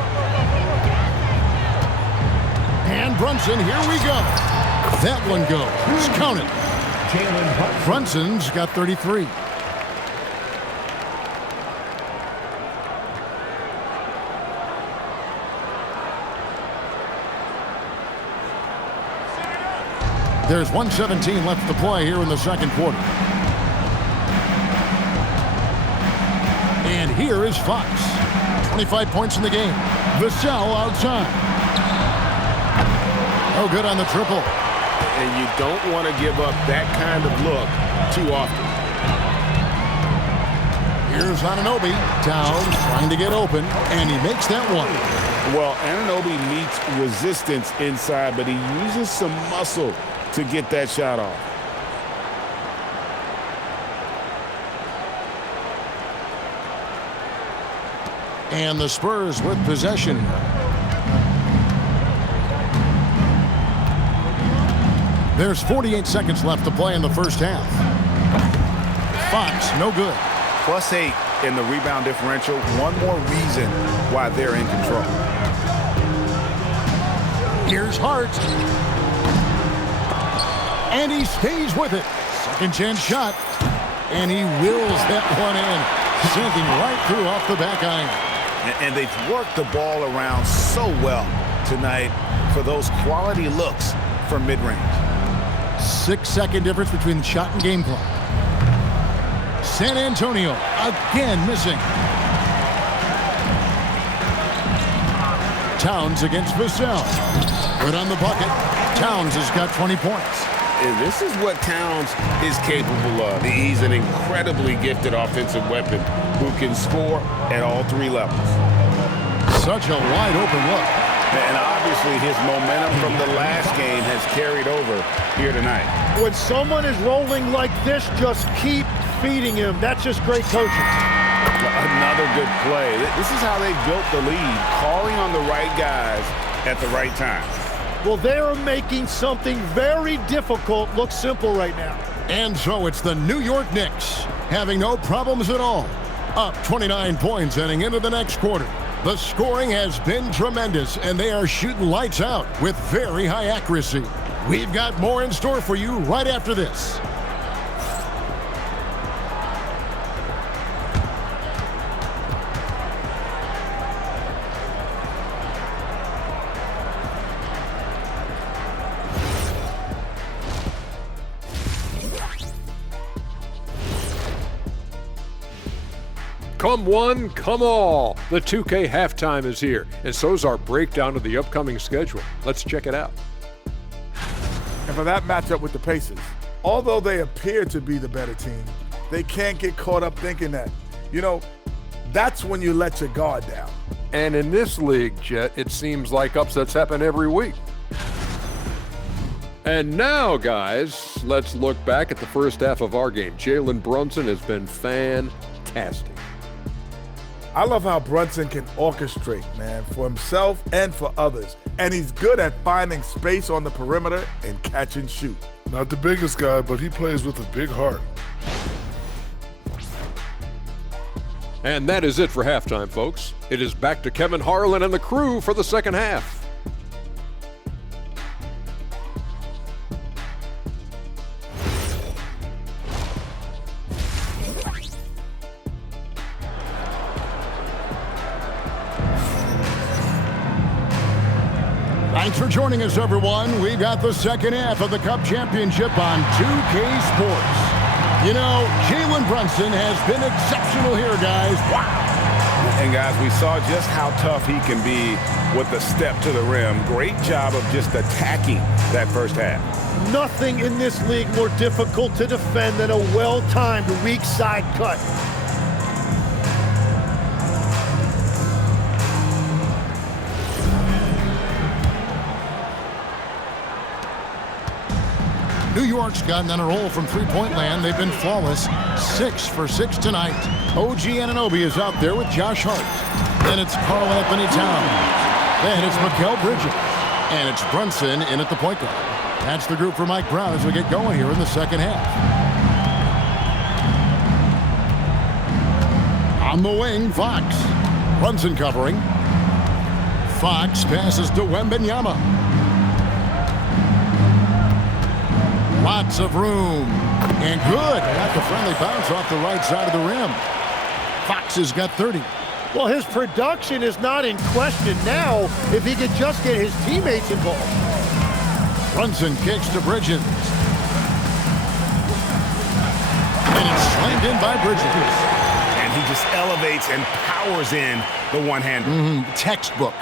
And Brunson, here we go. That one goes. Count it. Jalen Brunson's got 33. There's 1:17 left to play here in the second quarter. And here is Fox. 25 points in the game. Vassell outside. Oh, good on the triple. And you don't want to give up that kind of look too often. Here's Anunoby. Towns trying to get open, and he makes that one. Well, Anunoby meets resistance inside, but he uses some muscle to get that shot off. And the Spurs with possession. There's 48 seconds left to play in the first half. Fox, no good. +8 in the rebound differential. One more reason why they're in control. Here's Hart. And he stays with it. Second chance shot. And he wills that one in. Sinking right through off the back iron. And they've worked the ball around so well tonight for those quality looks from mid-range. 6-second difference between shot and game clock. San Antonio again missing. Towns against Vassell. Good on the bucket. Towns has got 20 points. And this is what Towns is capable of. He's an incredibly gifted offensive weapon who can score at all three levels. Such a wide open look. And obviously his momentum from the last game has carried over here tonight. When someone is rolling like this, just keep feeding him. That's just great coaching. Another good play. This is how they built the lead, calling on the right guys at the right time. Well, they're making something very difficult look simple right now. And so it's the New York Knicks having no problems at all. Up 29 points heading into the next quarter. The scoring has been tremendous, and they are shooting lights out with very high accuracy. We've got more in store for you right after this. Come one, come all. The 2K halftime is here, and so's our breakdown of the upcoming schedule. Let's check it out. And for that matchup with the Pacers, although they appear to be the better team, they can't get caught up thinking that. You know, that's when you let your guard down. And in this league, Jet, it seems like upsets happen every week. And now, guys, let's look back at the first half of our game. Jalen Brunson has been fantastic. I love how Brunson can orchestrate, man, for himself and for others. And he's good at finding space on the perimeter and catch and shoot. Not the biggest guy, but he plays with a big heart. And that is it for halftime, folks. It is back to Kevin Harlan and the crew for the second half. Thanks for joining us, everyone. We got the second half of the Cup Championship on 2K Sports. You know, Jalen Brunson has been exceptional here, guys. Wow. And, guys, we saw just how tough he can be with the step to the rim. Great job of just attacking that first half. Nothing in this league more difficult to defend than a well-timed weak side cut. New York's gotten on a roll from three-point land. They've been flawless. 6 for 6 tonight. OG Anunoby is out there with Josh Hart. Then it's Karl Anthony Towns. Then it's Mikal Bridges. And it's Brunson in at the point guard. That's the group for Mike Brown as we get going here in the second half. On the wing, Fox. Brunson covering. Fox passes to Wembanyama. Lots of room. And good. Got the friendly bounce off the right side of the rim. Fox has got 30. Well, his production is not in question now if he could just get his teammates involved. Brunson kicks to Bridges. And it's slammed in by Bridges. And he just elevates and powers in the one-hander. Textbook.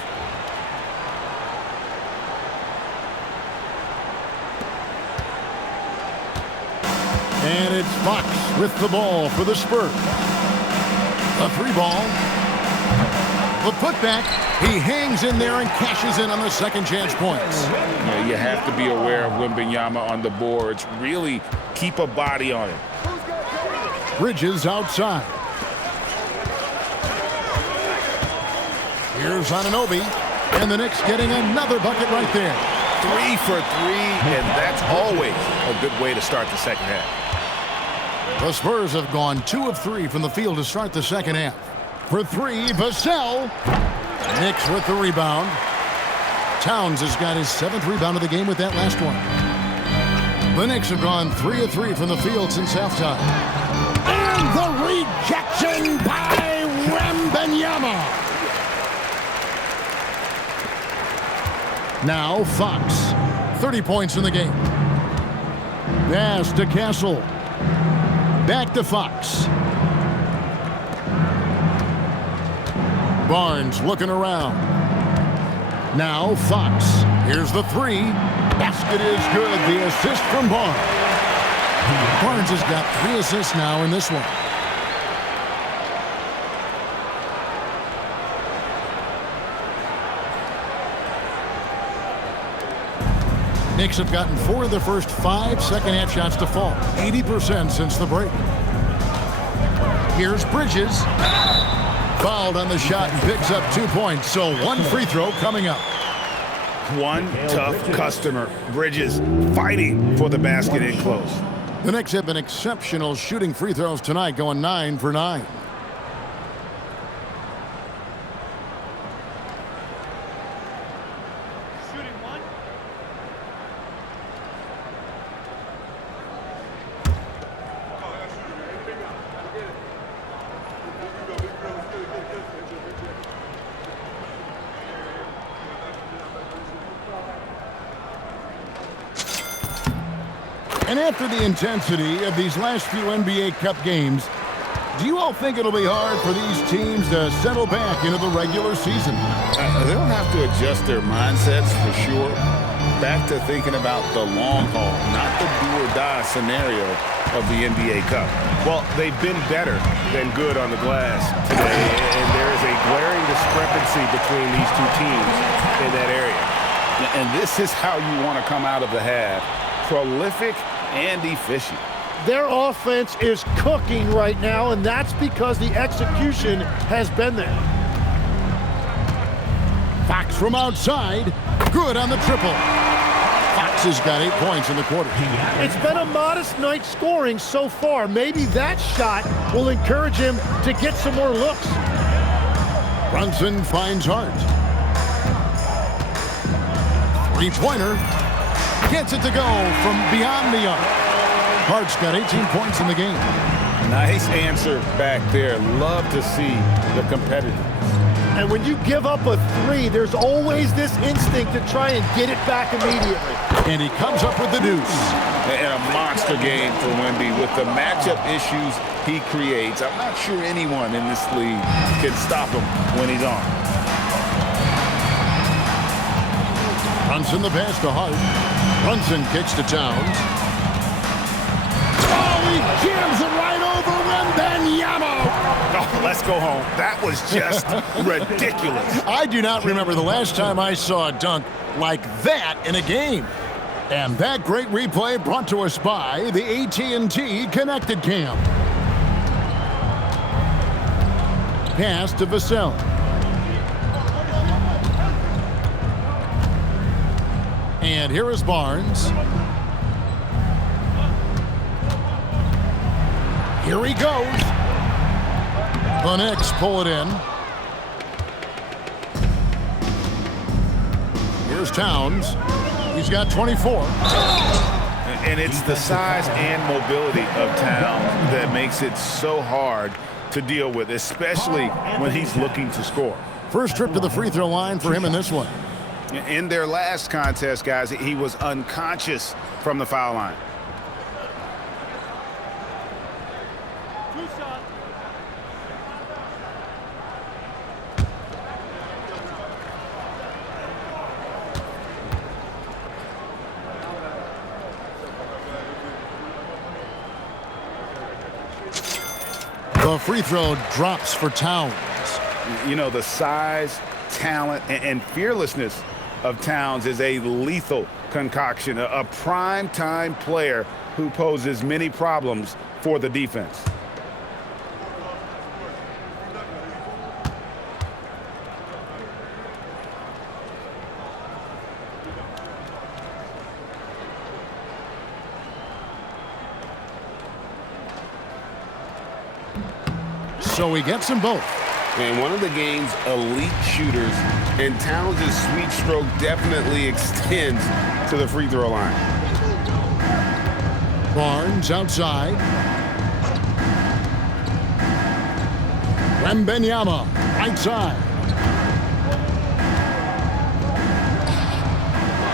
And it's Fox with the ball for the Spurs. A 3-ball. The putback. He hangs in there and cashes in on the second chance points. Yeah, you have to be aware of Wembanyama on the boards. Really keep a body on him. Bridges outside. Here's Anunoby. And the Knicks getting another bucket right there. 3 for 3, and that's always a good way to start the second half. The Spurs have gone 2 of 3 from the field to start the second half. For 3, Vassell. Knicks with the rebound. Towns has got his 7th rebound of the game with that last one. The Knicks have gone 3 of 3 from the field since halftime. And the rejection by Wembanyama. Now Fox. 30 points in the game. Pass to Castle. Back to Fox. Barnes looking around. Now Fox. Here's the 3. Basket is good. The assist from Barnes. Barnes has got 3 assists now in this one. Knicks have gotten 4 of the first 5 second-half shots to fall. 80% since the break. Here's Bridges. Fouled on the shot and picks up 2 points. So 1 free throw coming up. One tough customer. Bridges fighting for the basket in close. The Knicks have been exceptional shooting free throws tonight, going 9 for 9. And after the intensity of these last few NBA Cup games, do you all think it'll be hard for these teams to settle back into the regular season? They'll have to adjust their mindsets for sure. Back to thinking about the long haul, not the do-or-die scenario of the NBA Cup. Well, they've been better than good on the glass today, and there is a glaring discrepancy between these two teams in that area. And this is how you want to come out of the half. Prolific and efficient. Their offense is cooking right now, and that's because the execution has been there. Fox from outside. Good on the triple. Fox has got 8 points in the quarter. It's been a modest night scoring so far. Maybe that shot will encourage him to get some more looks. Brunson finds Hart. 3-pointer. Gets it to go from beyond the arc. Hart's got 18 points in the game. Nice answer back there. Love to see the competitiveness. And when you give up a 3, there's always this instinct to try and get it back immediately. And he comes up with the deuce. And a monster game for Wemby with the matchup issues he creates. I'm not sure anyone in this league can stop him when he's on. Brunson the pass to Hart. Brunson kicks to Towns. Oh, he jams it right over Wembanyama. Oh, let's go home. That was just ridiculous. I do not remember the last time I saw a dunk like that in a game. And that great replay brought to us by the AT&T Connected Cam. Pass to Vassell. And here is Barnes. Here he goes. The Knicks pull it in. Here's Towns. He's got 24. And it's the size and mobility of Towns that makes it so hard to deal with, especially when he's looking to score. First trip to the free throw line for him in this one. In their last contest, guys, he was unconscious from the foul line. The free throw drops for Towns. You know, the size, talent, and fearlessness of Towns is a lethal concoction, a prime-time player who poses many problems for the defense. So he gets them both. And one of the game's elite shooters, and Towns' sweet stroke definitely extends to the free throw line. Barnes outside. Wembanyama right side.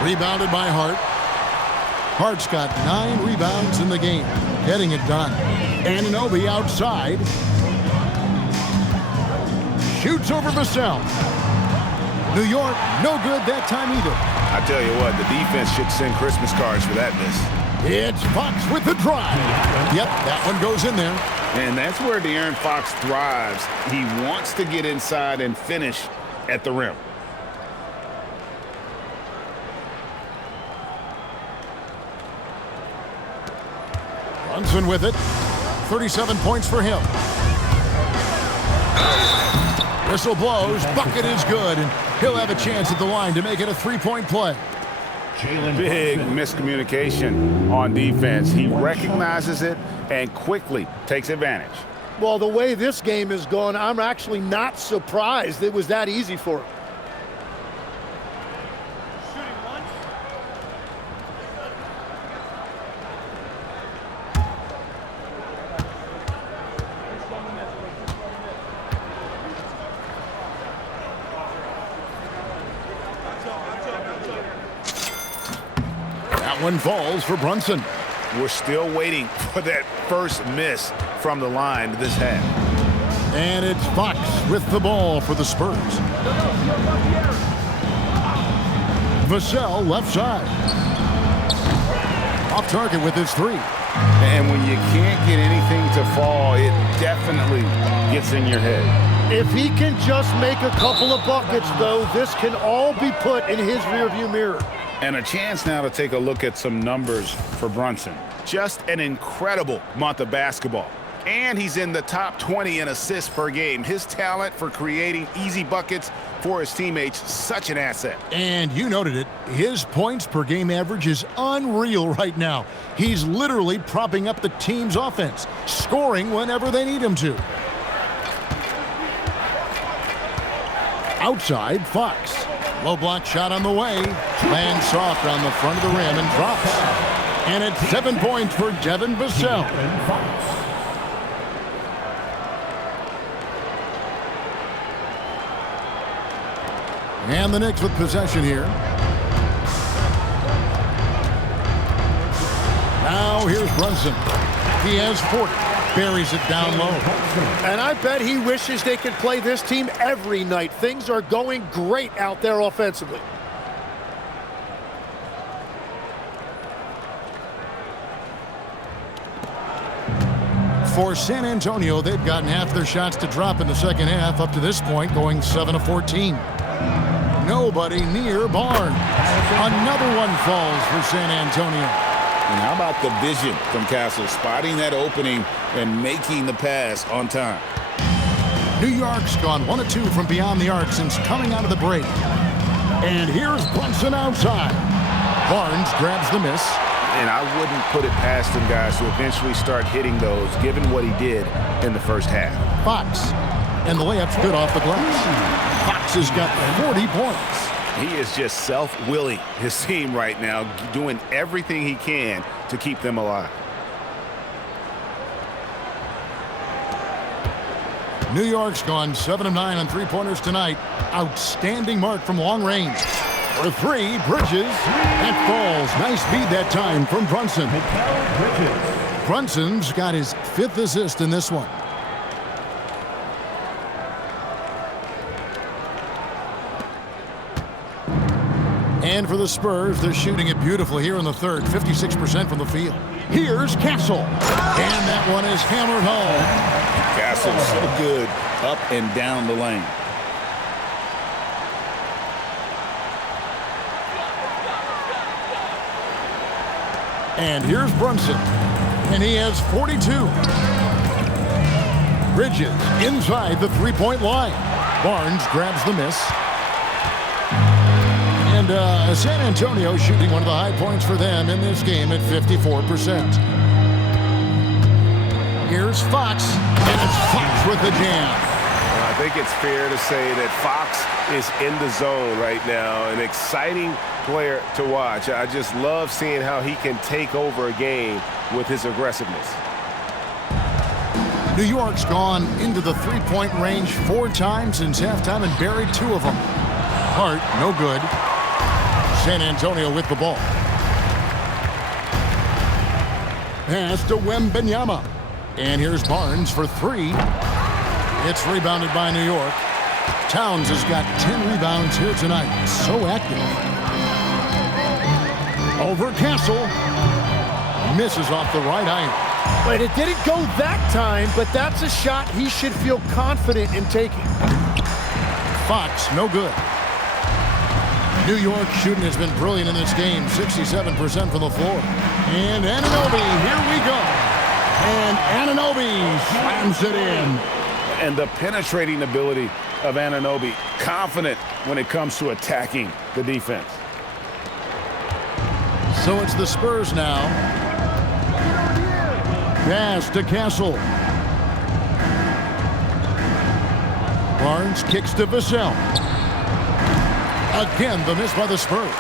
Rebounded by Hart. Hart's got 9 rebounds in the game, getting it done. Anunoby outside. Shoots over Vassell. New York, no good that time either. I tell you what, the defense should send Christmas cards for that miss. It's Fox with the drive. Yep, that one goes in there. And that's where De'Aaron Fox thrives. He wants to get inside and finish at the rim. Brunson with it. 37 points for him. Whistle blows. Bucket is good. And he'll have a chance at the line to make it a 3-point play. Big miscommunication on defense. He recognizes it and quickly takes advantage. Well, the way this game is going, I'm actually not surprised it was that easy for him. That one falls for Brunson. We're still waiting for that first miss from the line this half. And it's Fox with the ball for the Spurs. Vassell left side. Off target with his 3. And when you can't get anything to fall, it definitely gets in your head. If he can just make a couple of buckets, though, this can all be put in his rearview mirror. And a chance now to take a look at some numbers for Brunson. Just an incredible month of basketball. And he's in the top 20 in assists per game. His talent for creating easy buckets for his teammates, such an asset. And you noted it, his points per game average is unreal right now. He's literally propping up the team's offense, scoring whenever they need him to. Outside, Fox. Low block shot on the way. Lands soft on the front of the rim and drops. And it's 7 points for Devin Vassell. And the Knicks with possession here. Now here's Brunson. He has 40. Buries it down low. And I bet he wishes they could play this team every night. Things are going great out there offensively. For San Antonio, they've gotten half their shots to drop in the second half up to this point, going 7 of 14. Nobody near Barnes. Another one falls for San Antonio. And how about the vision from Castle, spotting that opening and making the pass on time. New York's gone 1 of 2 from beyond the arc since coming out of the break. And here's Brunson outside. Barnes grabs the miss. And I wouldn't put it past him, guys, to eventually start hitting those, given what he did in the first half. Fox. And the layup's good off the glass. Fox has got 40 points. He is just self-willing his team right now, doing everything he can to keep them alive. New York's gone 7 of 9 on three-pointers tonight. Outstanding mark from long range. For 3, Bridges. That falls. Nice feed that time from Brunson. Brunson's got his 5th assist in this one. And for the Spurs, they're shooting it beautiful here in the third. 56% from the field. Here's Castle. And that one is hammered home. Castle's so good up and down the lane. And here's Brunson. And he has 42. Bridges inside the three-point line. Barnes grabs the miss. And San Antonio shooting one of the high points for them in this game at 54%. Here's Fox. And it's Fox with the jam. I think it's fair to say that Fox is in the zone right now. An exciting player to watch. I just love seeing how he can take over a game with his aggressiveness. New York's gone into the three-point range 4 times since halftime and buried 2 of them. Hart, no good. San Antonio with the ball. Pass to Wembanyama. And here's Barnes for 3. It's rebounded by New York. Towns has got 10 rebounds here tonight. So active. Over Castle. Misses off the right iron. But it didn't go that time, but that's a shot he should feel confident in taking. Fox, no good. New York shooting has been brilliant in this game. 67% from the floor. And Anunoby, here we go. And Anunoby slams it in. And the penetrating ability of Anunoby, confident when it comes to attacking the defense. So it's the Spurs now. Pass to Castle. Barnes kicks to Vassell. Again, the miss by the Spurs.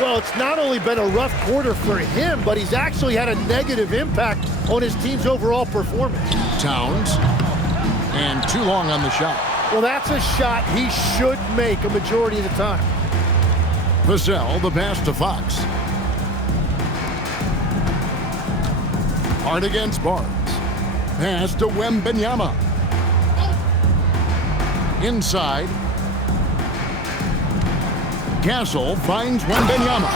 Well, it's not only been a rough quarter for him, but he's actually had a negative impact on his team's overall performance. Towns. And too long on the shot. Well, that's a shot he should make a majority of the time. Vassell, the pass to Fox. Hard against Barnes. Pass to Wembanyama. Inside. Castle finds Wembanyama.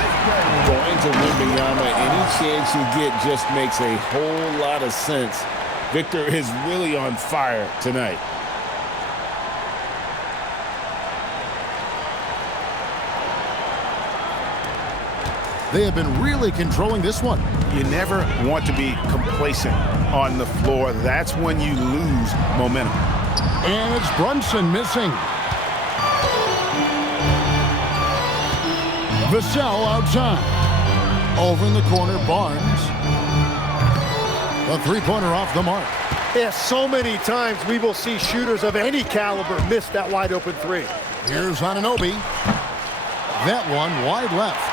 Going to Wembanyama, any chance you get just makes a whole lot of sense. Victor is really on fire tonight. They have been really controlling this one. You never want to be complacent on the floor. That's when you lose momentum. And it's Brunson missing. Vassell outside. Over in the corner, Barnes. A three-pointer off the mark. Yeah, so many times we will see shooters of any caliber miss that wide-open 3. Here's Anunoby. That one wide left.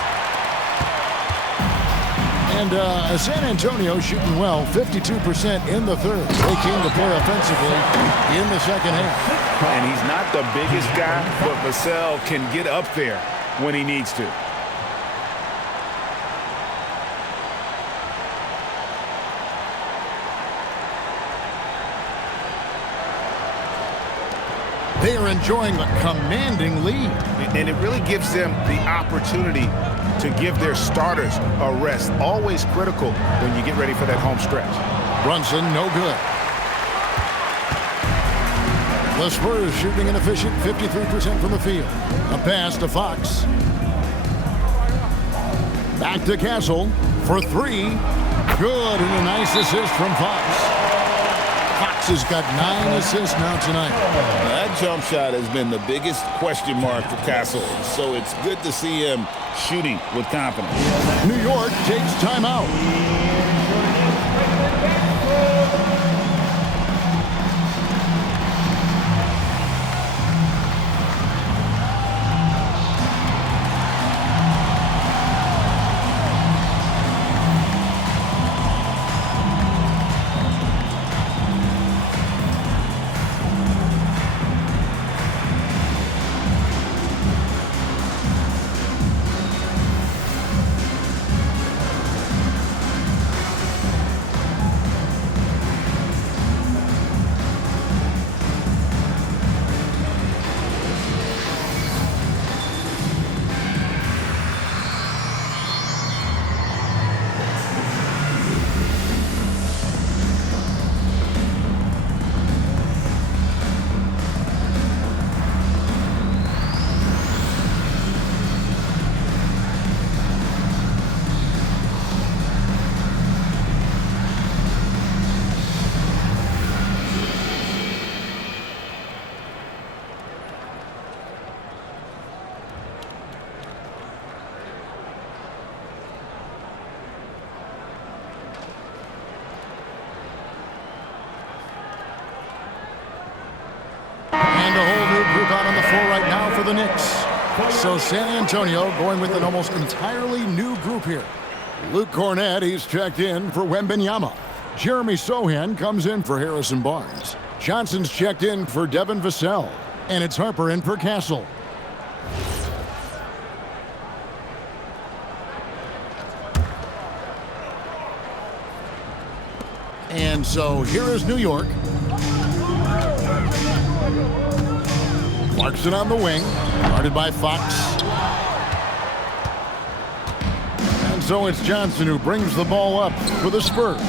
And San Antonio shooting well, 52% in the third. They came to play offensively in the second half. And he's not the biggest guy, but Vassell can get up there when he needs to. They are enjoying the commanding lead. And it really gives them the opportunity to give their starters a rest. Always critical when you get ready for that home stretch. Brunson, no good. The Spurs shooting inefficient, 53% from the field. A pass to Fox. Back to Castle for three. Good, and a nice assist from Fox. Fox has got 9 assists now tonight. That jump shot has been the biggest question mark for Castle, so it's good to see him shooting with confidence. New York takes timeout. And a whole new group out on the floor right now for the Knicks. So San Antonio going with an almost entirely new group here. Luke Cornett, he's checked in for Wembanyama. Jeremy Sohan comes in for Harrison Barnes. Johnson's checked in for Devin Vassell. And it's Harper in for Castle. And so here is New York. Clarkson on the wing, guarded by Fox. And so it's Johnson who brings the ball up for the Spurs.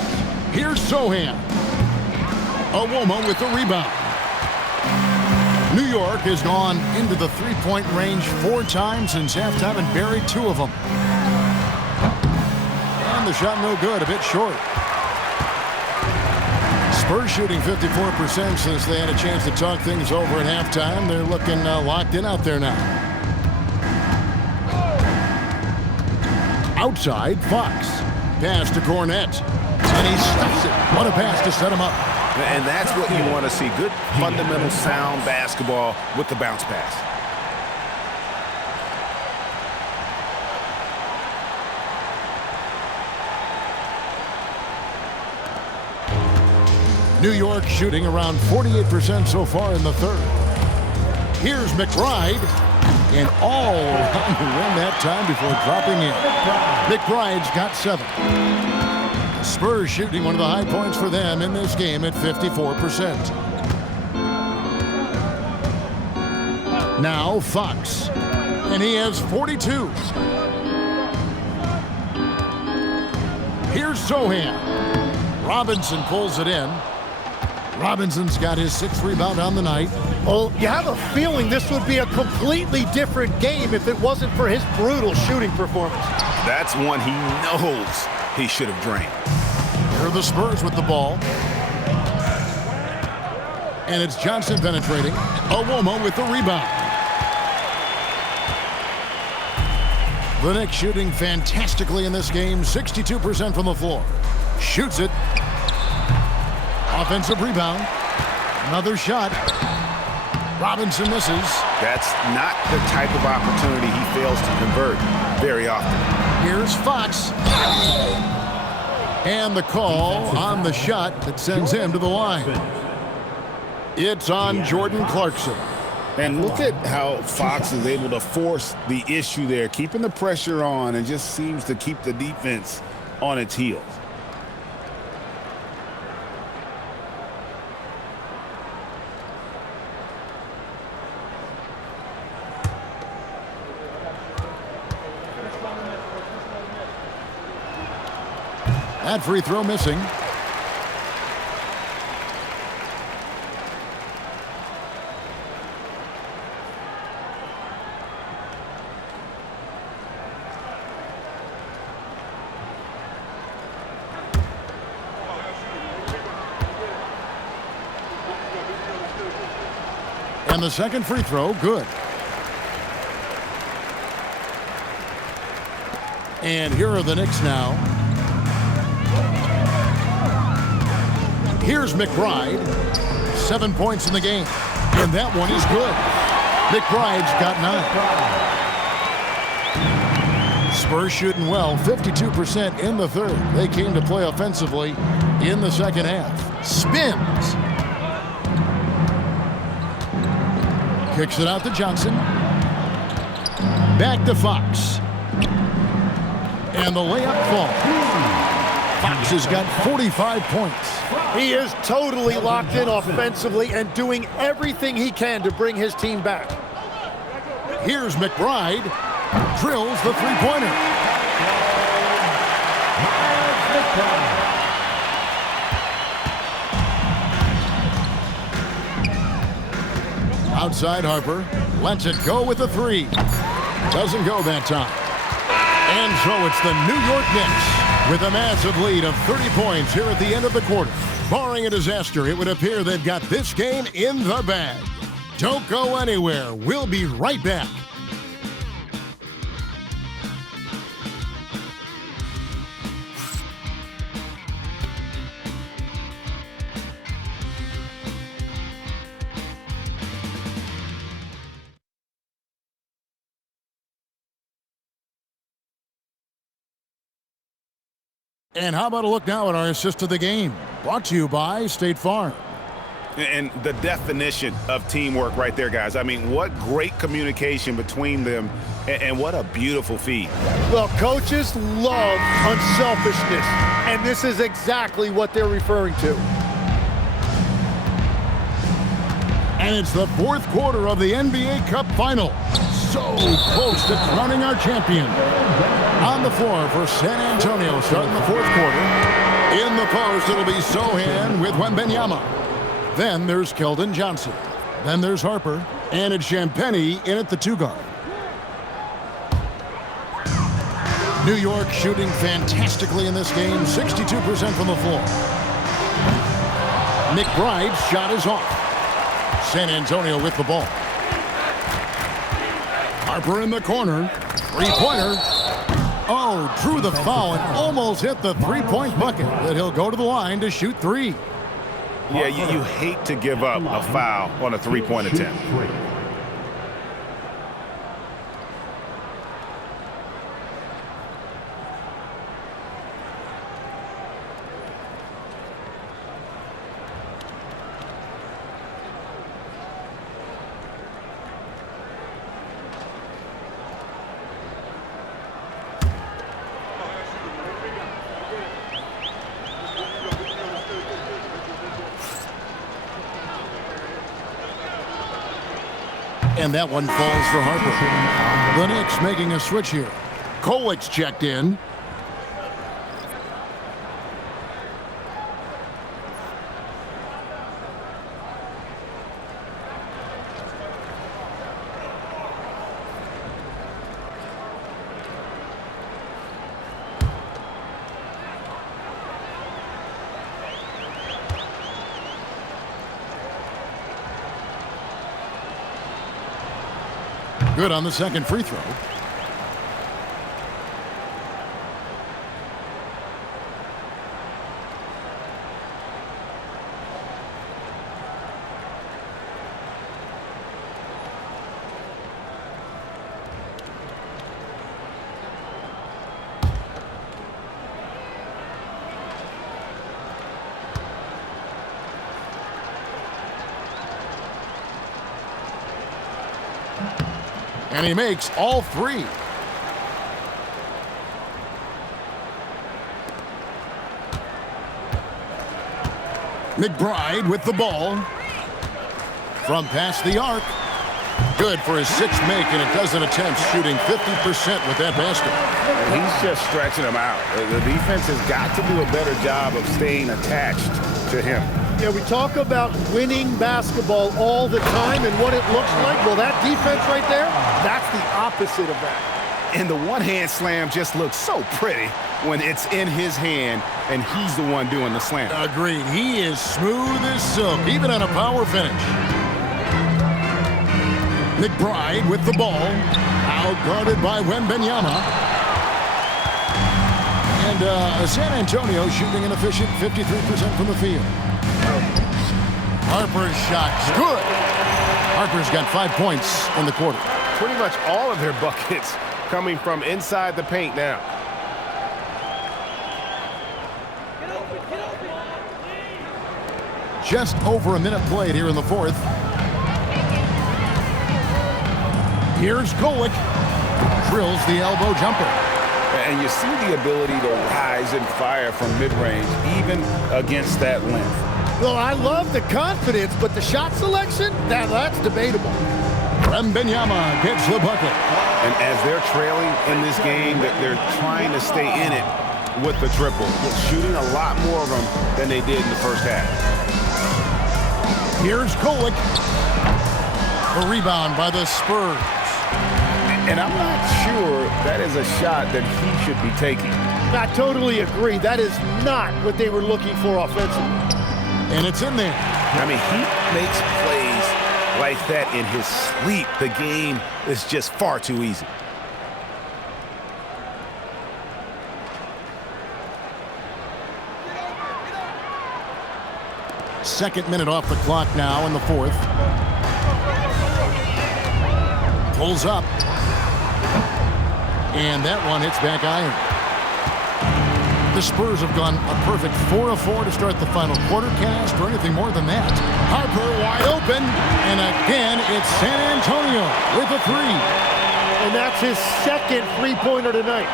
Here's Sohan. Owomo with the rebound. New York has gone into the three-point range 4 times since halftime and buried 2 of them. And the shot no good, a bit short. Spurs shooting 54% since they had a chance to talk things over at halftime. They're looking locked in out there now. Outside, Fox. Pass to Cornett. And he stuffs it. What a pass to set him up. And that's what you want to see. Good, fundamental, sound basketball with the bounce pass. New York shooting around 48% so far in the third. Here's McBride. And all around the rim that time before dropping in. McBride's got 7. Spurs shooting one of the high points for them in this game at 54%. Now Fox. And he has 42. Here's Sohan. Robinson pulls it in. Robinson's got his 6th rebound on the night. Well, you have a feeling this would be a completely different game if it wasn't for his brutal shooting performance. That's one he knows he should have drained. Here are the Spurs with the ball. And it's Johnson penetrating. Owomo with the rebound. The Knicks shooting fantastically in this game. 62% from the floor. Shoots it. Offensive rebound. Another shot. Robinson misses. That's not the type of opportunity he fails to convert very often. Here's Fox. And the call on the shot that sends him to the line. It's on Jordan Clarkson. And look at how Fox is able to force the issue there, keeping the pressure on and just seems to keep the defense on its heels. That free throw missing. And the second free throw, good. And here are the Knicks now. Here's McBride. 7 points in the game. And that one is good. McBride's got 9. Spurs shooting well, 52% in the third. They came to play offensively in the second half. Spins. Kicks it out to Johnson. Back to Fox. And the layup falls. Fox has got 45 points. He is totally locked in offensively and doing everything he can to bring his team back. Here's McBride. Drills the three-pointer. Outside Harper. Lets it go with a three. Doesn't go that time. And so it's the New York Knicks with a massive lead of 30 points here at the end of the quarter. Barring a disaster, it would appear they've got this game in the bag. Don't go anywhere. We'll be right back. And how about a look now at our assist of the game? Brought to you by State Farm. And the definition of teamwork right there, guys. I mean, what great communication between them, and what a beautiful feed. Well, coaches love unselfishness, and this is exactly what they're referring to. And it's the fourth quarter of the NBA Cup Final. So close to crowning our champion. On the floor for San Antonio, starting the fourth quarter. In the post, it'll be Sohan with Wembanyama. Then there's Keldon Johnson. Then there's Harper. And it's Champagnie in at the two guard. New York shooting fantastically in this game, 62% from the floor. McBride's shot is off. San Antonio with the ball. Harper in the corner. Three-pointer. Oh, drew the foul and almost hit the three-point bucket. But he'll go to the line to shoot three. Yeah, you hate to give up a foul on a three-point attempt. And that one falls for Harper. The Knicks making a switch here. Kolic's checked in. Good on the second free throw. And he makes all three. McBride with the ball. From past the arc. Good for his sixth make in a dozen attempts, shooting 50% with that basket. He's just stretching him out. The defense has got to do a better job of staying attached to him. Yeah, we talk about winning basketball all the time and what it looks like. Well, that defense right there, that's the opposite of that. And the one-hand slam just looks so pretty when it's in his hand and he's the one doing the slam. Agreed. He is smooth as silk, even on a power finish. McBride with the ball, out guarded by Wembanyama. And San Antonio shooting an efficient 53% from the field. Harper's shot's good. Harper's got 5 points in the quarter. Pretty much all of their buckets coming from inside the paint now. Just over a minute played here in the fourth. Here's Golick. Drills the elbow jumper. And you see the ability to rise and fire from mid-range, even against that length. Well, I love the confidence, but the shot selection, that's debatable. Wembanyama gets the bucket. And as they're trailing in this game, they're trying to stay in it with the triple, shooting a lot more of them than they did in the first half. Here's Golick. A rebound by the Spurs. And I'm not sure that is a shot that he should be taking. I totally agree. That is not what they were looking for offensively. And it's in there. I mean, he makes plays like that in his sleep. The game is just far too easy. Second minute off the clock now in the fourth. Pulls up. And that one hits back iron. The Spurs have gone a perfect 4 of 4 to start the final quarter. Can't ask for anything more than that. Harper wide open. And again, it's San Antonio with a three. And that's his second three-pointer tonight.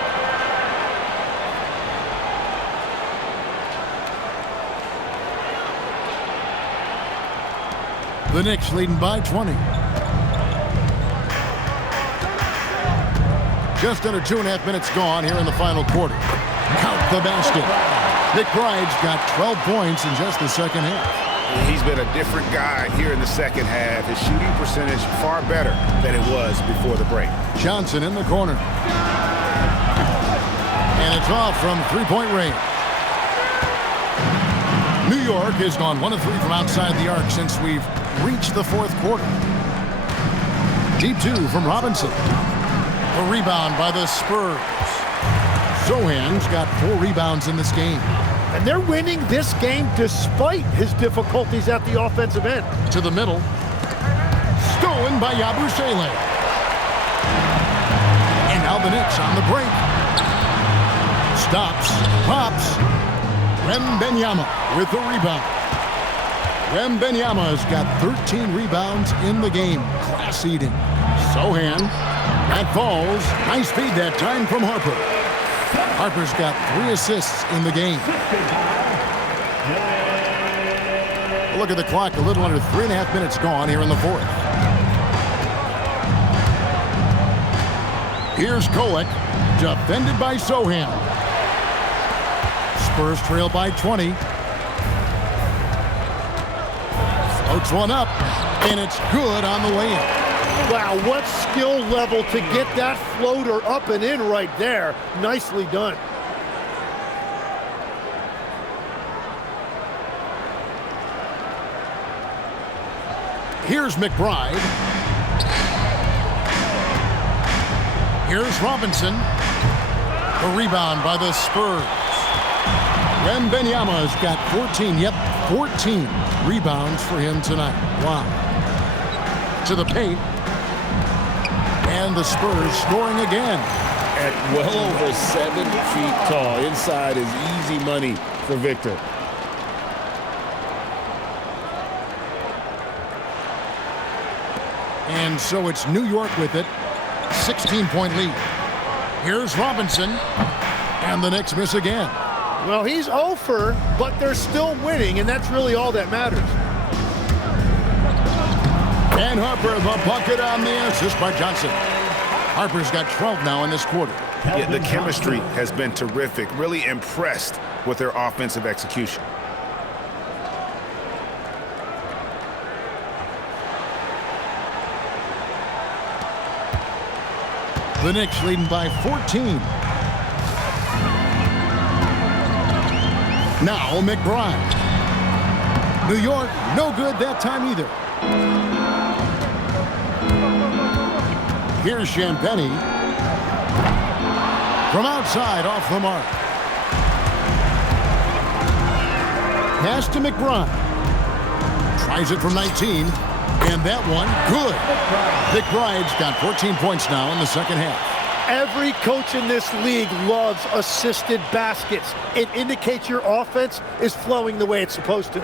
The Knicks leading by 20. Just under 2.5 minutes gone here in the final quarter. Count the basket. McBride's got 12 points in just the second half. He's been a different guy here in the second half. His shooting percentage far better than it was before the break. Johnson in the corner. And it's off from three-point range. New York has gone 1 of 3 from outside the arc since we've reached the fourth quarter. Deep 2 from Robinson. A rebound by the Spurs. Sohan's got 4 rebounds in this game. And they're winning this game despite his difficulties at the offensive end. To the middle. Stolen by Yabusele. And now the Knicks on the break. Stops. Pops. Wembanyama with the rebound. Wembanyama's got 13 rebounds in the game. Class eating. Sohan. That falls. Nice feed that time from Harper. Harper's got 3 assists in the game. Look at the clock. A little under 3.5 minutes gone here in the fourth. Here's Golick. Defended by Sohan. Spurs trail by 20. Floats one up. And it's good on the way in. Wow, what skill level to get that floater up and in right there. Nicely done. Here's McBride. Here's Robinson. A rebound by the Spurs. Wembanyama's got 14. Yep, 14 rebounds for him tonight. Wow. To the paint. And the Spurs scoring again. At well over 7 feet tall. Inside is easy money for Victor. And so it's New York with it. 16-point lead. Here's Robinson. And the Knicks miss again. Well, he's 0 for, but they're still winning, and that's really all that matters. And Harper, the bucket on the assist by Johnson. Harper's got 12 now in this quarter. Yeah, the chemistry has been terrific. Really impressed with their offensive execution. The Knicks leading by 14. Now McBride. New York, no good that time either. Here's Champagny. From outside, off the mark. Pass to McBride. Tries it from 19. And that one, good. McBride's got 14 points now in the second half. Every coach in this league loves assisted baskets. It indicates your offense is flowing the way it's supposed to.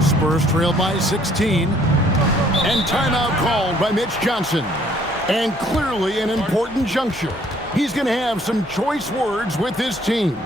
Spurs trail by 16. And timeout called by Mitch Johnson. And clearly an important juncture. He's going to have some choice words with his team.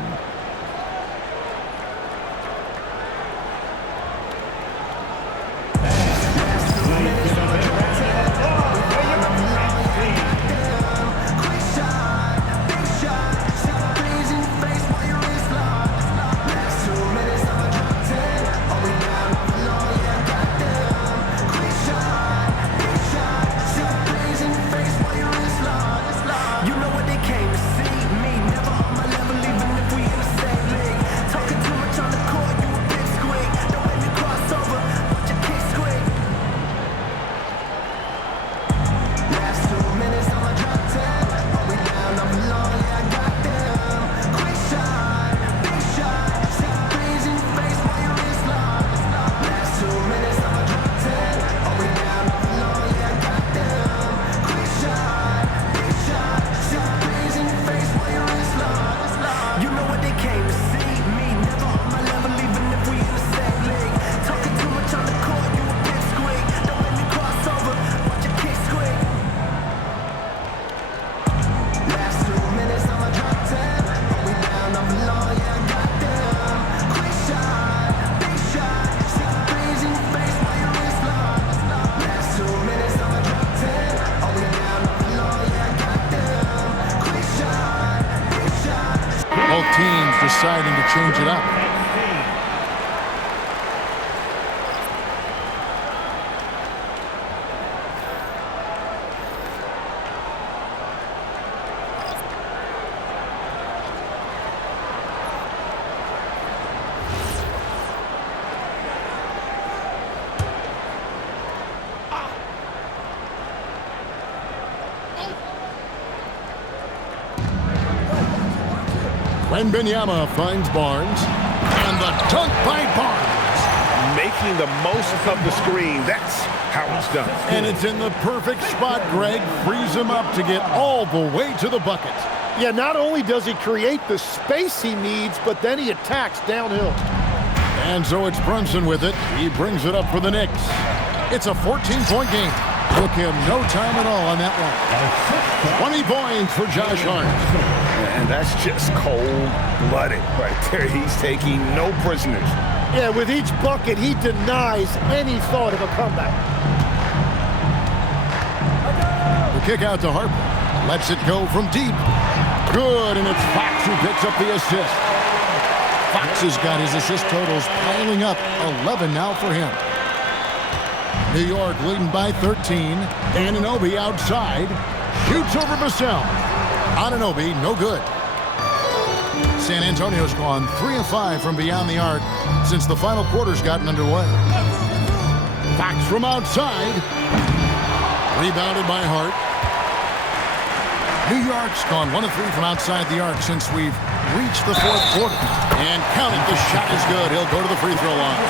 Deciding to change it up. Wembanyama finds Barnes, and the dunk by Barnes. Making the most of the screen. That's how it's done. And it's in the perfect spot. Greg frees him up to get all the way to the bucket. Yeah, not only does he create the space he needs, but then he attacks downhill. And so it's Brunson with it. He brings it up for the Knicks. It's a 14-point game. Took him no time at all on that one. 20 points for Josh Hart. And that's just cold-blooded right there. He's taking no prisoners. Yeah, with each bucket, he denies any thought of a comeback. The kick out to Harper. Lets it go from deep. Good, and it's Fox who picks up the assist. Fox has got his assist totals piling up. 11 now for him. New York leading by 13. Anunoby outside. Shoots over Vassell. Anunoby, no good. San Antonio's gone 3 of 5 from beyond the arc since the final quarter's gotten underway. Fox from outside. Rebounded by Hart. New York's gone 1 of 3 from outside the arc since we've reached the fourth quarter. And count it, the shot is good. He'll go to the free throw line.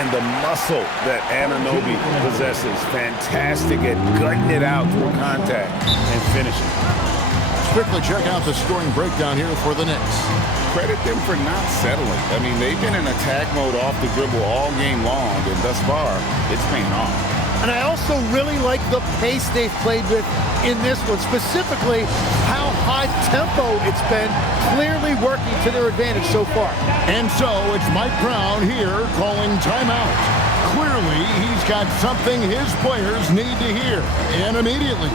And the muscle that Anunoby possesses, fantastic at gutting it out through contact and finishing. Quickly check out the scoring breakdown here for the Knicks. Credit them for not settling. I mean, they've been in attack mode off the dribble all game long, and thus far, it's paying off. And I also really like the pace they've played with in this one, specifically how high tempo it's been, clearly working to their advantage so far. And so it's Mike Brown here calling timeout. Clearly Clearly, he's got something his players need to hear, and immediately.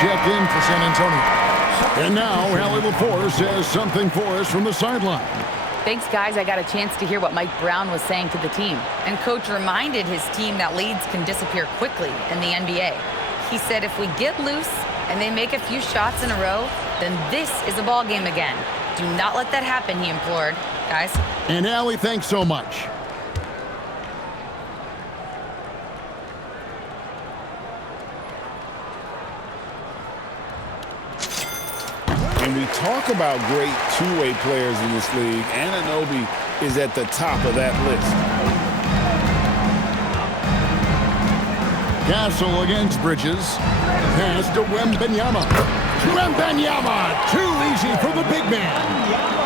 Checked in for San Antonio. And now, Allie LaForce says something for us from the sideline. Thanks, guys. I got a chance to hear what Mike Brown was saying to the team. And Coach reminded his team that leads can disappear quickly in the NBA. He said if we get loose and they make a few shots in a row, then this is a ball game again. Do not let that happen, he implored. Guys. And Allie, thanks so much. And we talk about great two-way players in this league. Anunoby is at the top of that list. Castle against Bridges. Pass to Wembanyama. Wembanyama, too easy for the big man.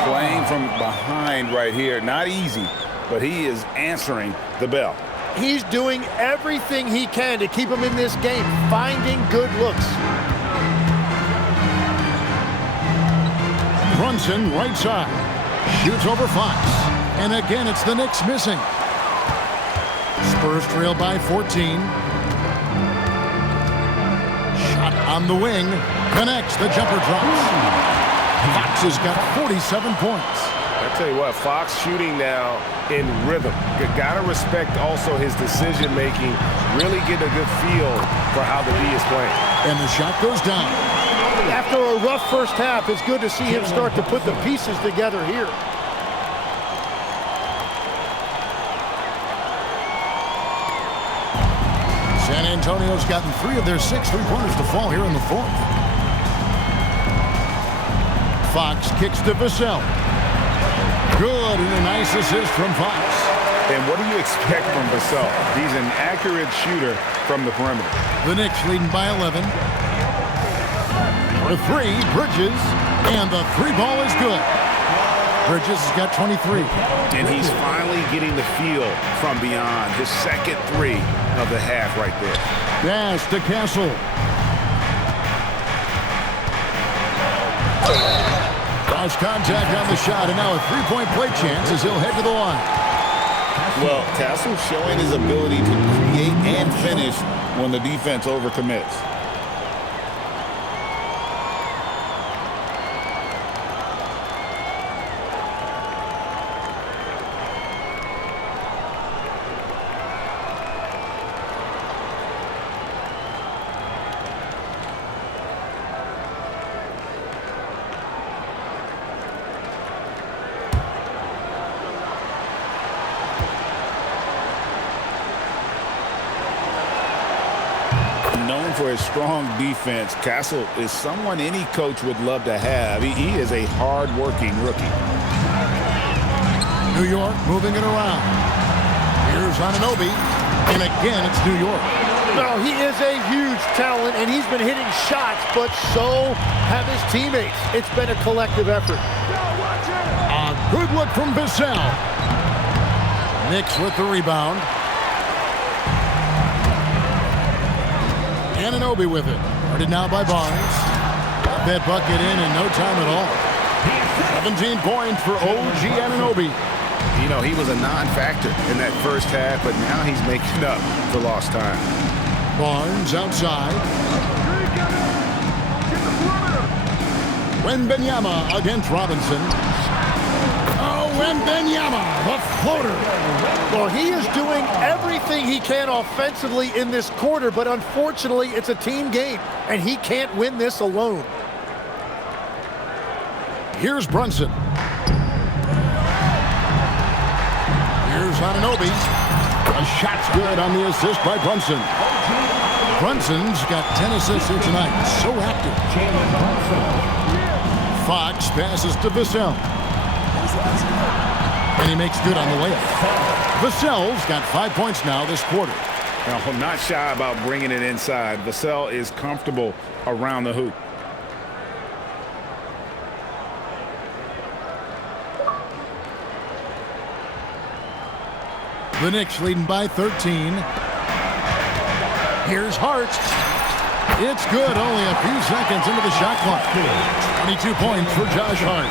Playing from behind right here. Not easy, but he is answering the bell. He's doing everything he can to keep him in this game, finding good looks. Brunson, right side. Shoots over Fox. And again, it's the Knicks missing. Spurs trail by 14. Shot on the wing. Connects. The jumper drops. Fox has got 47 points. I tell you what, Fox shooting now in rhythm. Got to respect also his decision-making. Really get a good feel for how the D is playing. And the shot goes down. After a rough first half, it's good to see him start to put the pieces together here. San Antonio's gotten 3 of their 6 3-pointers to fall here in the fourth. Fox kicks to Vassell. Good, and a nice assist from Fox. And what do you expect from Vassell? He's an accurate shooter from the perimeter. The Knicks leading by 11. For 3, Bridges, and the 3-ball is good. Bridges has got 23. And he's finally getting the feel from beyond. His second 3 of the half right there. Pass to Castle. Cross contact on the shot, and now a 3-point play chance as he'll head to the line. Well, Castle showing his ability to create and finish when the defense overcommits. Known for his strong defense, Castle is someone any coach would love to have. He is a hard-working rookie. New York moving it around. Here's Anunoby, and again it's New York. No, he is a huge talent, and he's been hitting shots, but so have his teammates. It's been a collective effort. A good look from Vassell. Knicks with the rebound. Anunoby with it. Guarded now by Barnes. Got that bucket in no time at all. 17 points for OG Anunoby. You know, he was a non-factor in that first half, but now he's making up for lost time. Barnes outside. Wembanyama against Robinson. Oh, Wembanyama, the floater. Well, he is doing everything he can offensively in this quarter, but unfortunately, it's a team game, and he can't win this alone. Here's Brunson. Here's Anunoby. A shot's good on the assist by Brunson. Brunson's got 10 assists here tonight. So active. Fox passes to Vassell. And he makes good on the layup. Vassell's got 5 points now this quarter. Now, not shy about bringing it inside. Vassell is comfortable around the hoop. The Knicks leading by 13. Here's Hart. It's good, only a few seconds into the shot clock. 22 points for Josh Hart.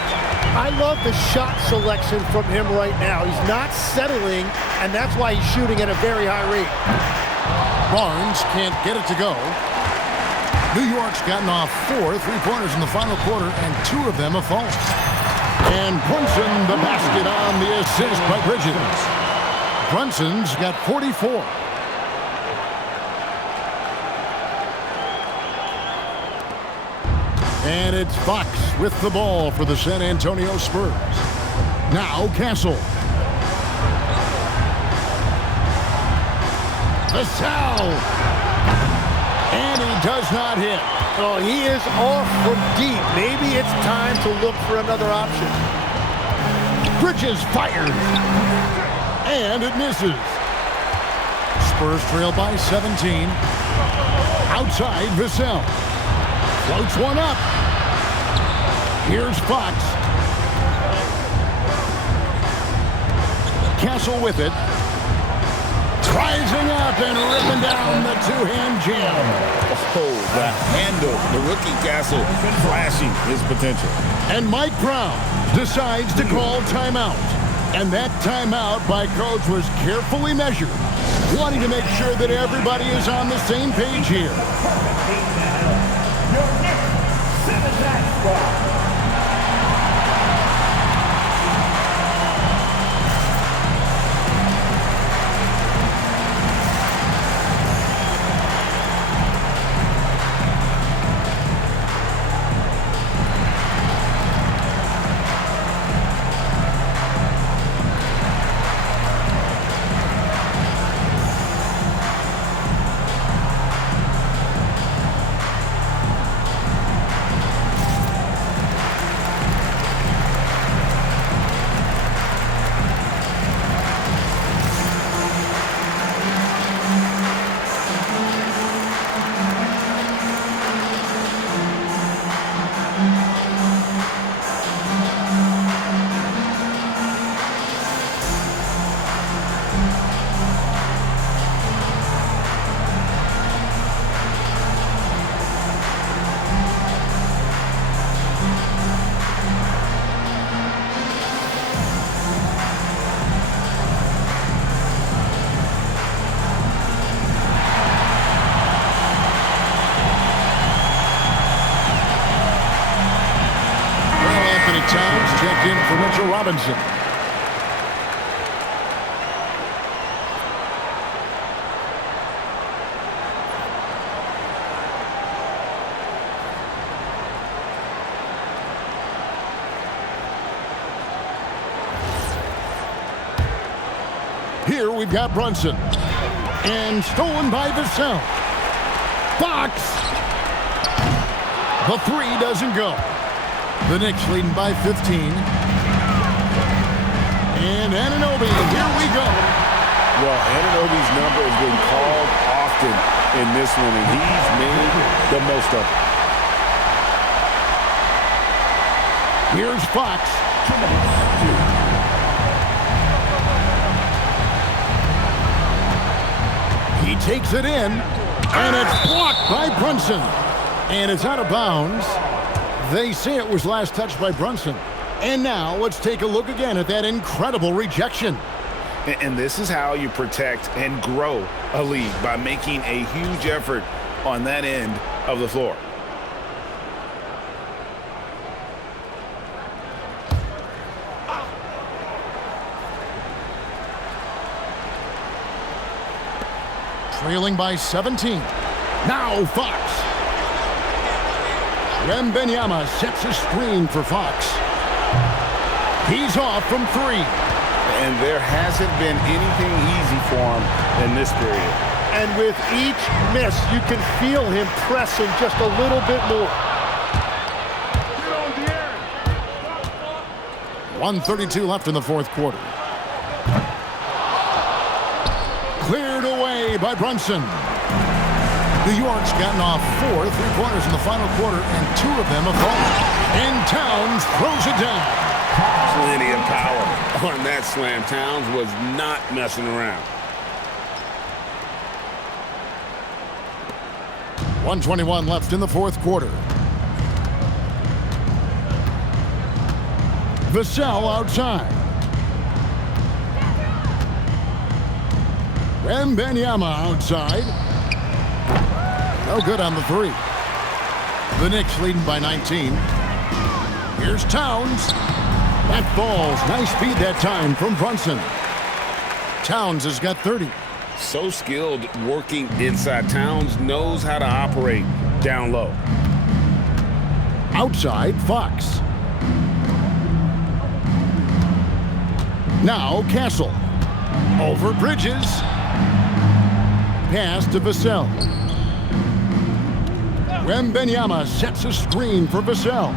I love the shot selection from him right now. He's not settling, and that's why he's shooting at a very high rate. Barnes can't get it to go. New York's gotten off 4 3-pointers in the final quarter, and 2 of them have fallen. And Brunson, the basket on the assist by Bridges. Brunson's got 44. And it's Fox with the ball for the San Antonio Spurs. Now Castle. Vassell. And he does not hit. Oh, he is off from deep. Maybe it's time to look for another option. Bridges fires. And it misses. Spurs trail by 17. Outside Vassell. Floats one up. Here's Fox. Castle with it. Rising up and ripping down the two-hand jam. Oh, the handle. The rookie Castle flashing his potential. And Mike Brown decides to call timeout. And that timeout by coach was carefully measured, wanting to make sure that everybody is on the same page here. Your next 7-man squad. Towns checked in for Mitchell Robinson. Here we've got Brunson. And stolen by Vassell. Fox. The three doesn't go. The Knicks leading by 15. And Anunoby, here we go. Well, Anunoby's number has been called often in this one, and he's made the most of it. Here's Fox. He takes it in, and it's blocked by Brunson. And it's out of bounds. They say it was last touched by Brunson. And now let's take a look again at that incredible rejection. And this is how you protect and grow a lead, by making a huge effort on that end of the floor. trailing by 17. Now Fox. Wembanyama sets a screen for Fox. He's off from 3. And there hasn't been anything easy for him in this period. And with each miss, you can feel him pressing just a little bit more. 1:32 left in the fourth quarter. Cleared away by Brunson. New York's gotten off 4 3-pointers in the final quarter, and 2 of them have fallen. And Towns throws it down. Plenty of power on that slam. Towns was not messing around. 1:21 left in the fourth quarter. Vassell outside. Wembanyama outside. No good on the 3. The Knicks leading by 19. Here's Towns. That falls. Nice speed that time from Brunson. Towns has got 30. So skilled working inside. Towns knows how to operate down low. Outside, Fox. Now Castle. Over Bridges. Pass to Vassell. Wembanyama sets a screen for Vassell.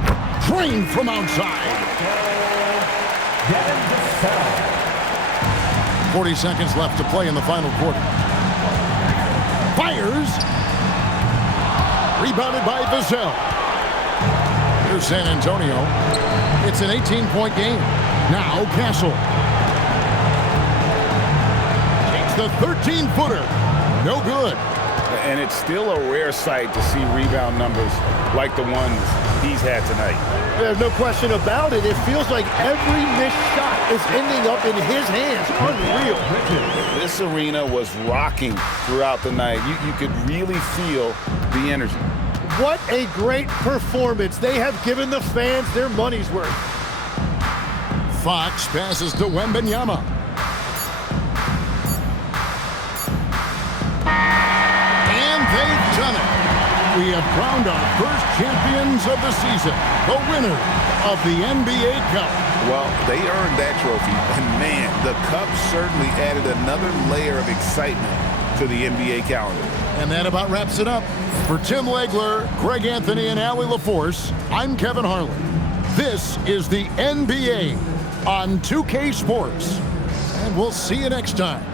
Drained from outside. 40 seconds left to play in the final quarter. Fires. Rebounded by Vassell. Here's San Antonio. It's an 18-point game. Now Castle. Takes the 13-footer. No good. And it's still a rare sight to see rebound numbers like the ones he's had tonight. There's no question about it. It feels like every missed shot is ending up in his hands. Unreal. This arena was rocking throughout the night. You could really feel the energy. What a great performance. They have given the fans their money's worth. Fox passes to Wembanyama. And they've done it. We have crowned our first champions of the season, the winner of the NBA Cup. Well, they earned that trophy, and man, the Cup certainly added another layer of excitement to the NBA calendar. And that about wraps it up. For Tim Legler, Greg Anthony, and Allie LaForce, I'm Kevin Harlan. This is the NBA on 2K Sports, and we'll see you next time.